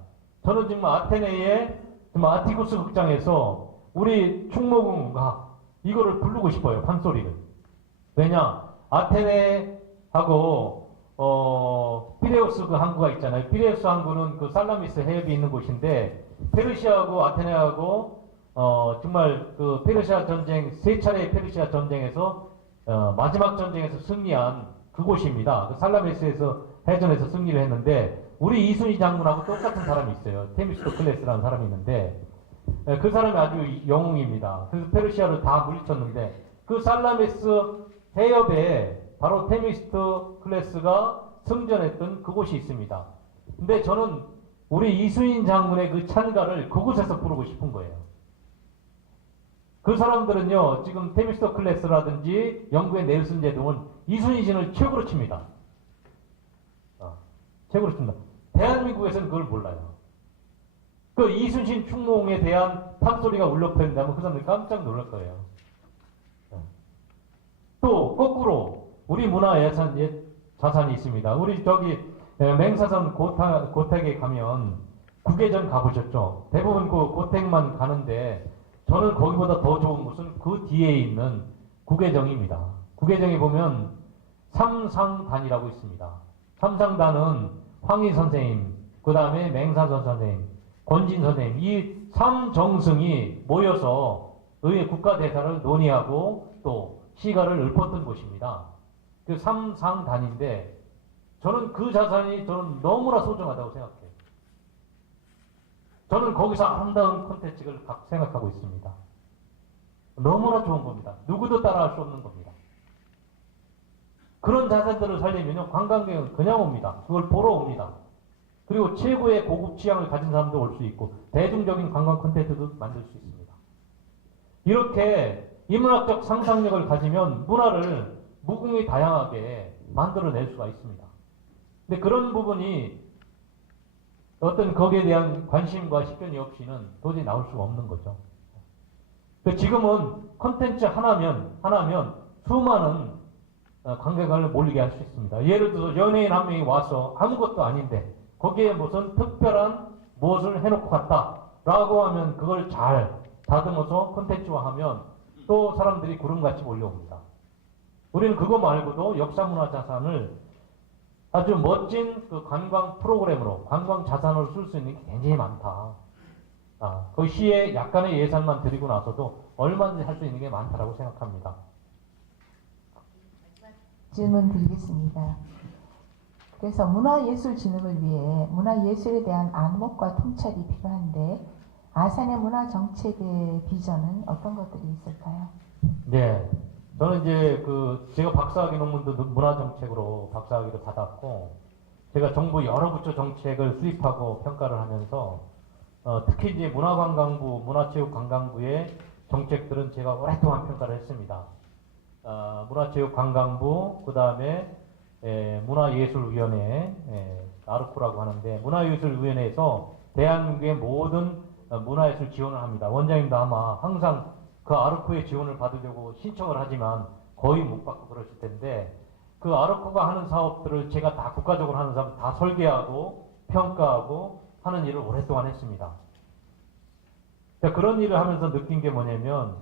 저는 정말 아테네의 아티쿠스 극장에서 우리 충무공가 이거를 부르고 싶어요. 판소리를. 왜냐? 아테네하고 피레우스 그 항구가 있잖아요. 피레우스 항구는 그 살라미스 해협이 있는 곳인데 페르시아하고 아테네하고 정말 그 페르시아 전쟁 세 차례의 페르시아 전쟁에서 마지막 전쟁에서 승리한 그곳입니다. 그 살라미스에서 해전에서 승리를 했는데 우리 이순희 장군하고 똑같은 사람이 있어요. 테미스토클레스라는 사람이 있는데 그 사람이 아주 영웅입니다. 그래서 페르시아를 다 물리쳤는데 그 살라미스 해협에 바로 테미스토클레스가 승전했던 그곳이 있습니다. 근데 저는 우리 이순신 장군의 그 찬가를 그곳에서 부르고 싶은 거예요. 그 사람들은요 지금 테미스토클레스라든지 영국의 넬슨 제동은 이순신을 최고로 칩니다. 최고로 칩니다. 대한민국에서는 그걸 몰라요. 그 이순신 충무공에 대한 판소리가 울려 퍼진다면 그 사람들이 깜짝 놀랄 거예요. 또 거꾸로 우리 문화 자산이 있습니다. 우리 저기 맹사선 고택에 가면 국외전 가보셨죠? 대부분 그 고택만 가는데 저는 거기보다 더 좋은 곳은 그 뒤에 있는 국외정입니다. 국외정에 보면 삼상단이라고 있습니다. 삼상단은 황희 선생님, 그 다음에 맹사선 선생님, 권진 선생님 이 삼정승이 모여서 의회 국가대사를 논의하고 또 시가를 읊었던 곳입니다. 그 삼상단인데 저는 그 자산이 저는 너무나 소중하다고 생각해요. 저는 거기서 아름다운 콘텐츠를 생각하고 있습니다. 너무나 좋은 겁니다. 누구도 따라할 수 없는 겁니다. 그런 자산들을 살리면요 관광객은 그냥 옵니다. 그걸 보러 옵니다. 그리고 최고의 고급 취향을 가진 사람도 올 수 있고 대중적인 관광 콘텐츠도 만들 수 있습니다. 이렇게 인문학적 상상력을 가지면 문화를 무궁히 다양하게 만들어낼 수가 있습니다. 근데 그런 부분이 어떤 거기에 대한 관심과 식견이 없이는 도저히 나올 수가 없는 거죠. 지금은 콘텐츠 하나면 수많은 관객을 몰리게 할 수 있습니다. 예를 들어서 연예인 한 명이 와서 아무것도 아닌데 거기에 무슨 특별한 무엇을 해놓고 갔다라고 하면 그걸 잘 다듬어서 콘텐츠화하면 또 사람들이 구름같이 몰려옵니다. 우리는 그거 말고도 역사문화자산을 아주 멋진 그 관광 프로그램으로 관광 자산으로 쓸 수 있는 게 굉장히 많다. 그 시에 약간의 예산만 들이고 나서도 얼마든지 할 수 있는 게 많다라고 생각합니다. 질문 드리겠습니다. 그래서 문화예술 진흥을 위해 문화예술에 대한 안목과 통찰이 필요한데 아산의 문화정책의 비전은 어떤 것들이 있을까요? 네. 저는 이제 제가 박사학위 논문도 문화정책으로 박사학위를 받았고, 제가 정부 여러 부처 정책을 수립하고 평가를 하면서, 특히 이제 문화관광부, 문화체육관광부의 정책들은 제가 오랫동안 평가를 했습니다. 문화체육관광부, 그 다음에 문화예술위원회, 아르코라고 하는데, 문화예술위원회에서 대한민국의 모든 문화예술 지원을 합니다. 원장님도 아마 항상 그 아르코의 지원을 받으려고 신청을 하지만 거의 못 받고 그러실 텐데, 그 아르코가 하는 사업들을 제가 다 국가적으로 하는 사업 다 설계하고 평가하고 하는 일을 오랫동안 했습니다. 그런 일을 하면서 느낀 게 뭐냐면,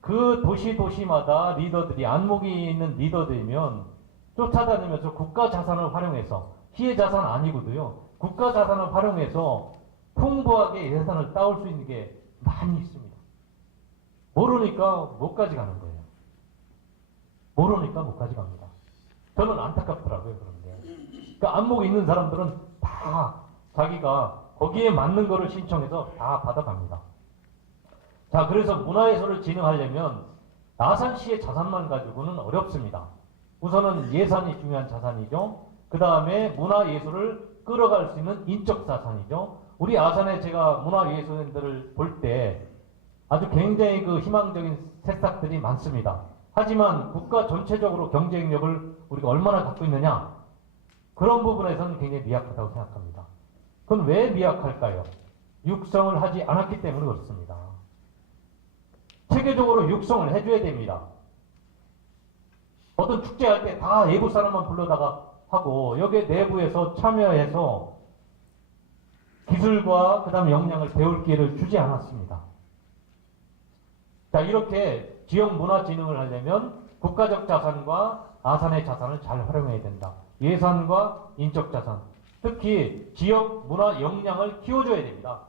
그 도시마다 리더들이, 안목이 있는 리더들이면 쫓아다니면서 국가 자산을 활용해서, 시의 자산 아니고도요, 국가 자산을 활용해서 풍부하게 예산을 따올 수 있는 게 많이 있습니다. 모르니까 못 가져가는 거예요. 모르니까 못 가져갑니다. 저는 안타깝더라고요, 그런데. 그러니까 안목이 있는 사람들은 다 자기가 거기에 맞는 거를 신청해서 다 받아갑니다. 자, 그래서 문화예술을 진흥하려면 아산시의 자산만 가지고는 어렵습니다. 우선은 예산이 중요한 자산이죠. 그 다음에 문화예술을 끌어갈 수 있는 인적 자산이죠. 우리 아산에 제가 문화예술인들을 볼 때 아주 굉장히 그 희망적인 새싹들이 많습니다. 하지만 국가 전체적으로 경쟁력을 우리가 얼마나 갖고 있느냐, 그런 부분에서는 굉장히 미약하다고 생각합니다. 그건 왜 미약할까요? 육성을 하지 않았기 때문에 그렇습니다. 체계적으로 육성을 해줘야 됩니다. 어떤 축제할 때 다 외부 사람만 불러다가 하고 여기에 내부에서 참여해서 기술과 그 다음에 역량을 배울 기회를 주지 않았습니다. 자, 이렇게 지역 문화 진흥을 하려면 국가적 자산과 아산의 자산을 잘 활용해야 된다. 예산과 인적 자산, 특히 지역 문화 역량을 키워줘야 됩니다.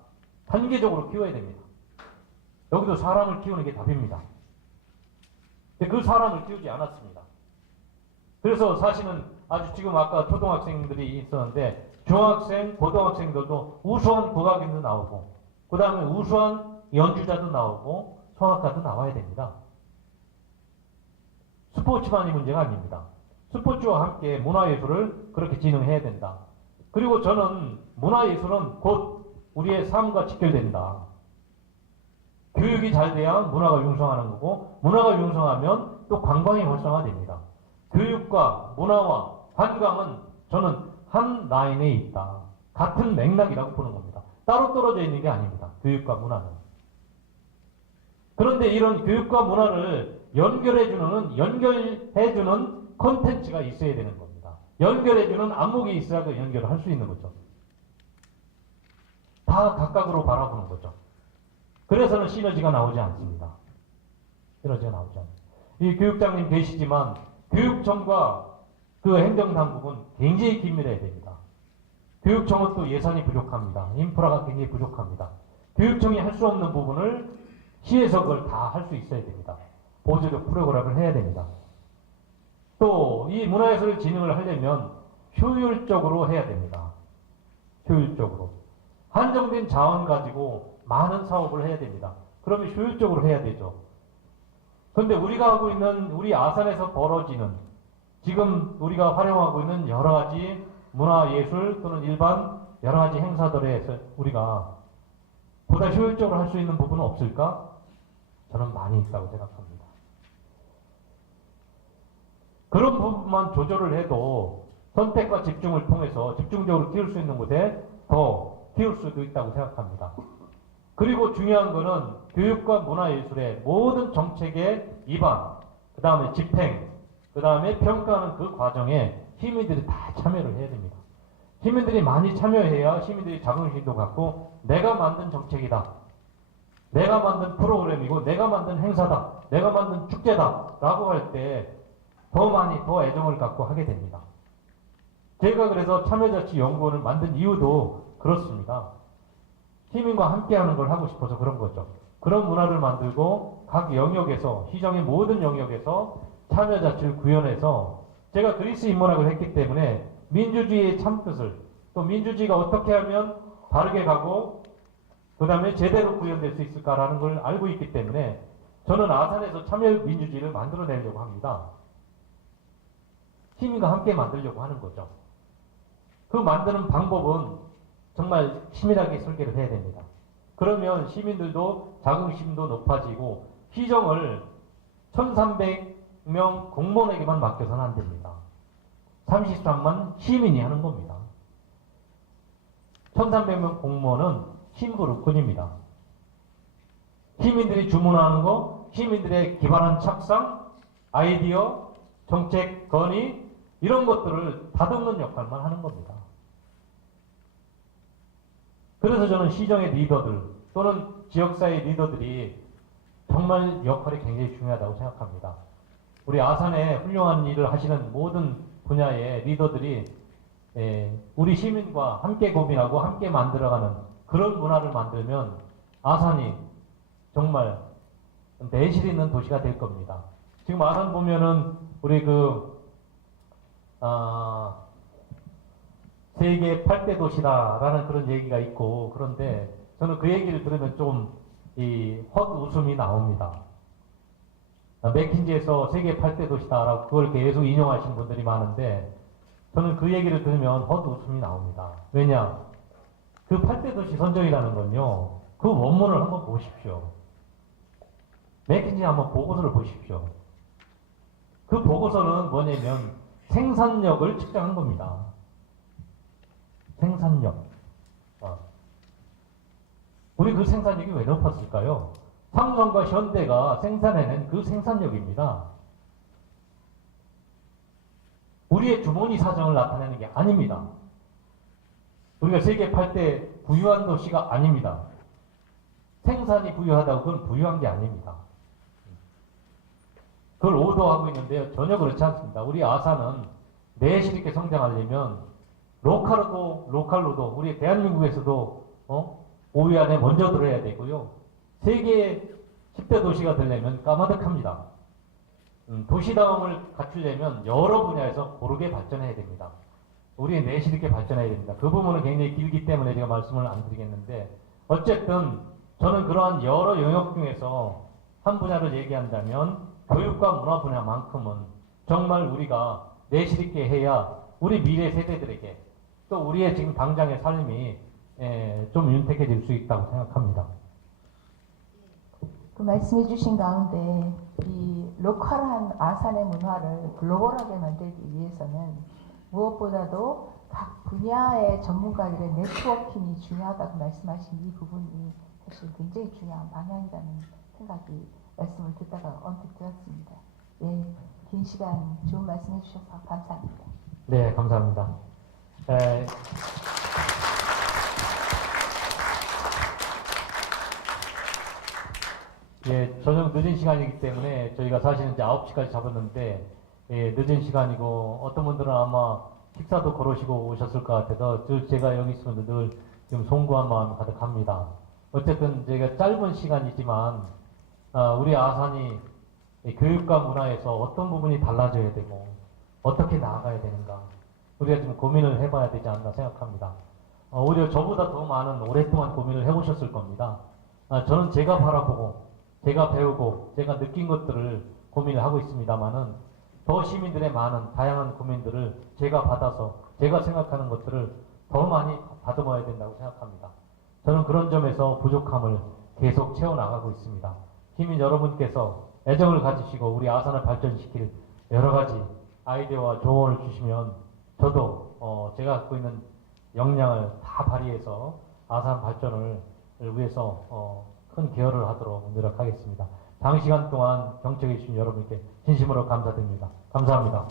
단계적으로 키워야 됩니다. 여기도 사람을 키우는 게 답입니다. 근데 그 사람을 키우지 않았습니다. 그래서 사실은 아주 지금 아까 초등학생들이 있었는데 중학생, 고등학생들도 우수한 국악인도 나오고 그 다음에 우수한 연주자도 나오고 성악가도 나와야 됩니다. 스포츠만이 문제가 아닙니다. 스포츠와 함께 문화예술을 그렇게 진흥해야 된다. 그리고 저는 문화예술은 곧 우리의 삶과 직결된다. 교육이 잘 돼야 문화가 융성하는 거고 문화가 융성하면 또 관광이 활성화됩니다. 교육과 문화와 관광은 저는 한 라인에 있다. 같은 맥락이라고 보는 겁니다. 따로 떨어져 있는 게 아닙니다. 교육과 문화는. 그런데 이런 교육과 문화를 연결해주는 콘텐츠가 있어야 되는 겁니다. 연결해주는 안목이 있어야 그 연결을 할 수 있는 거죠. 다 각각으로 바라보는 거죠. 그래서는 시너지가 나오지 않습니다. 시너지가 나오지 않습니다. 이 교육장님 계시지만 교육청과 그 행정당국은 굉장히 긴밀해야 됩니다. 교육청은 또 예산이 부족합니다. 인프라가 굉장히 부족합니다. 교육청이 할 수 없는 부분을 시에서 그걸 다 할 수 있어야 됩니다. 보조적 프로그램을 해야 됩니다. 또 이 문화예술 진흥을 하려면 효율적으로 해야 됩니다. 효율적으로. 한정된 자원 가지고 많은 사업을 해야 됩니다. 그러면 효율적으로 해야 되죠. 그런데 우리가 하고 있는 우리 아산에서 벌어지는 지금 우리가 활용하고 있는 여러 가지 문화예술 또는 일반 여러 가지 행사들에서 우리가 보다 효율적으로 할 수 있는 부분은 없을까? 저는 많이 있다고 생각합니다. 그런 부분만 조절을 해도 선택과 집중을 통해서 집중적으로 키울 수 있는 곳에 더 키울 수도 있다고 생각합니다. 그리고 중요한 거는 교육과 문화예술의 모든 정책의 입안, 그 다음에 집행, 그 다음에 평가하는 그 과정에 시민들이 다 참여를 해야 됩니다. 시민들이 많이 참여해야 시민들이 자긍심도 갖고 내가 만든 정책이다. 내가 만든 프로그램이고 내가 만든 행사다. 내가 만든 축제다. 라고 할 때 더 많이 더 애정을 갖고 하게 됩니다. 제가 그래서 참여자치연구원을 만든 이유도 그렇습니다. 시민과 함께하는 걸 하고 싶어서 그런 거죠. 그런 문화를 만들고 각 영역에서 시정의 모든 영역에서 참여자치를 구현해서 제가 그리스 인문학을 했기 때문에 민주주의의 참뜻을 또 민주주의가 어떻게 하면 바르게 가고 그 다음에 제대로 구현될 수 있을까라는 걸 알고 있기 때문에 저는 아산에서 참여민주주의를 만들어내려고 합니다. 시민과 함께 만들려고 하는 거죠. 그 만드는 방법은 정말 치밀하게 설계를 해야 됩니다. 그러면 시민들도 자긍심도 높아지고 시정을 1300명 공무원에게만 맡겨서는 안 됩니다. 33만 시민이 하는 겁니다. 1300명 공무원은 심부름꾼입니다. 시민들이 주문하는 거, 시민들의 기발한 착상, 아이디어, 정책 건의 이런 것들을 다듬는 역할만 하는 겁니다. 그래서 저는 시정의 리더들 또는 지역사회 리더들이 정말 역할이 굉장히 중요하다고 생각합니다. 우리 아산에 훌륭한 일을 하시는 모든 분야의 리더들이 우리 시민과 함께 고민하고 함께 만들어가는 그런 문화를 만들면 아산이 정말 내실 있는 도시가 될 겁니다. 지금 아산 보면은 우리 세계 8대 도시다라는 그런 얘기가 있고 그런데 저는 그 얘기를 들으면 좀 헛웃음이 나옵니다. 맥킨지에서 세계 8대 도시다라고 그걸 계속 인용하신 분들이 많은데 저는 그 얘기를 들으면 헛웃음이 나옵니다. 왜냐? 그 8대 도시 선정이라는 건요. 그 원문을 한번 보십시오. 맥킨지 한번 보고서를 보십시오. 그 보고서는 뭐냐면 생산력을 측정한 겁니다. 생산력. 우리 그 생산력이 왜 높았을까요? 삼성과 현대가 생산해낸 그 생산력입니다. 우리의 주머니 사정을 나타내는 게 아닙니다. 우리가 세계 8대 부유한 도시가 아닙니다. 생산이 부유하다고 그건 부유한 게 아닙니다. 그걸 오도하고 있는데요. 전혀 그렇지 않습니다. 우리 아산은 내실 있게 성장하려면 로컬로도 우리 대한민국에서도 5위 안에 먼저 들어야 되고요. 세계 10대 도시가 되려면 까마득합니다. 도시다움을 갖추려면 여러 분야에서 고르게 발전해야 됩니다. 우리의 내실 있게 발전해야 됩니다. 그 부분은 굉장히 길기 때문에 제가 말씀을 안 드리겠는데 어쨌든 저는 그러한 여러 영역 중에서 한 분야를 얘기한다면 교육과 문화 분야만큼은 정말 우리가 내실 있게 해야 우리 미래 세대들에게 또 우리의 지금 당장의 삶이 좀 윤택해질 수 있다고 생각합니다. 그 말씀해 주신 가운데 이 로컬한 아산의 문화를 글로벌하게 만들기 위해서는 무엇보다도 각 분야의 전문가들의 네트워킹이 중요하다고 말씀하신 이 부분이 사실 굉장히 중요한 방향이라는 생각이 말씀을 듣다가 언뜻 들었습니다. 예, 긴 시간 좋은 말씀해 주셔서 감사합니다. 네, 감사합니다. 예, 저녁 늦은 시간이기 때문에 저희가 사실은 이제 9시까지 잡았는데 늦은 시간이고 어떤 분들은 아마 식사도 거르시고 오셨을 것 같아서 제가 여기 있으면 늘 좀 송구한 마음이 가득합니다. 어쨌든 저희가 짧은 시간이지만 우리 아산이 교육과 문화에서 어떤 부분이 달라져야 되고 어떻게 나아가야 되는가 우리가 좀 고민을 해봐야 되지 않나 생각합니다. 오히려 저보다 더 많은 오랫동안 고민을 해보셨을 겁니다. 저는 제가 바라보고 제가 배우고 제가 느낀 것들을 고민을 하고 있습니다만은 더 시민들의 많은 다양한 고민들을 제가 받아서 제가 생각하는 것들을 더 많이 다듬어야 된다고 생각합니다. 저는 그런 점에서 부족함을 계속 채워나가고 있습니다. 시민 여러분께서 애정을 가지시고 우리 아산을 발전시킬 여러 가지 아이디어와 조언을 주시면 저도 제가 갖고 있는 역량을 다 발휘해서 아산 발전을 위해서 큰 기여를 하도록 노력하겠습니다. 장시간 동안 경청해 주신 여러분께 진심으로 감사드립니다. 감사합니다.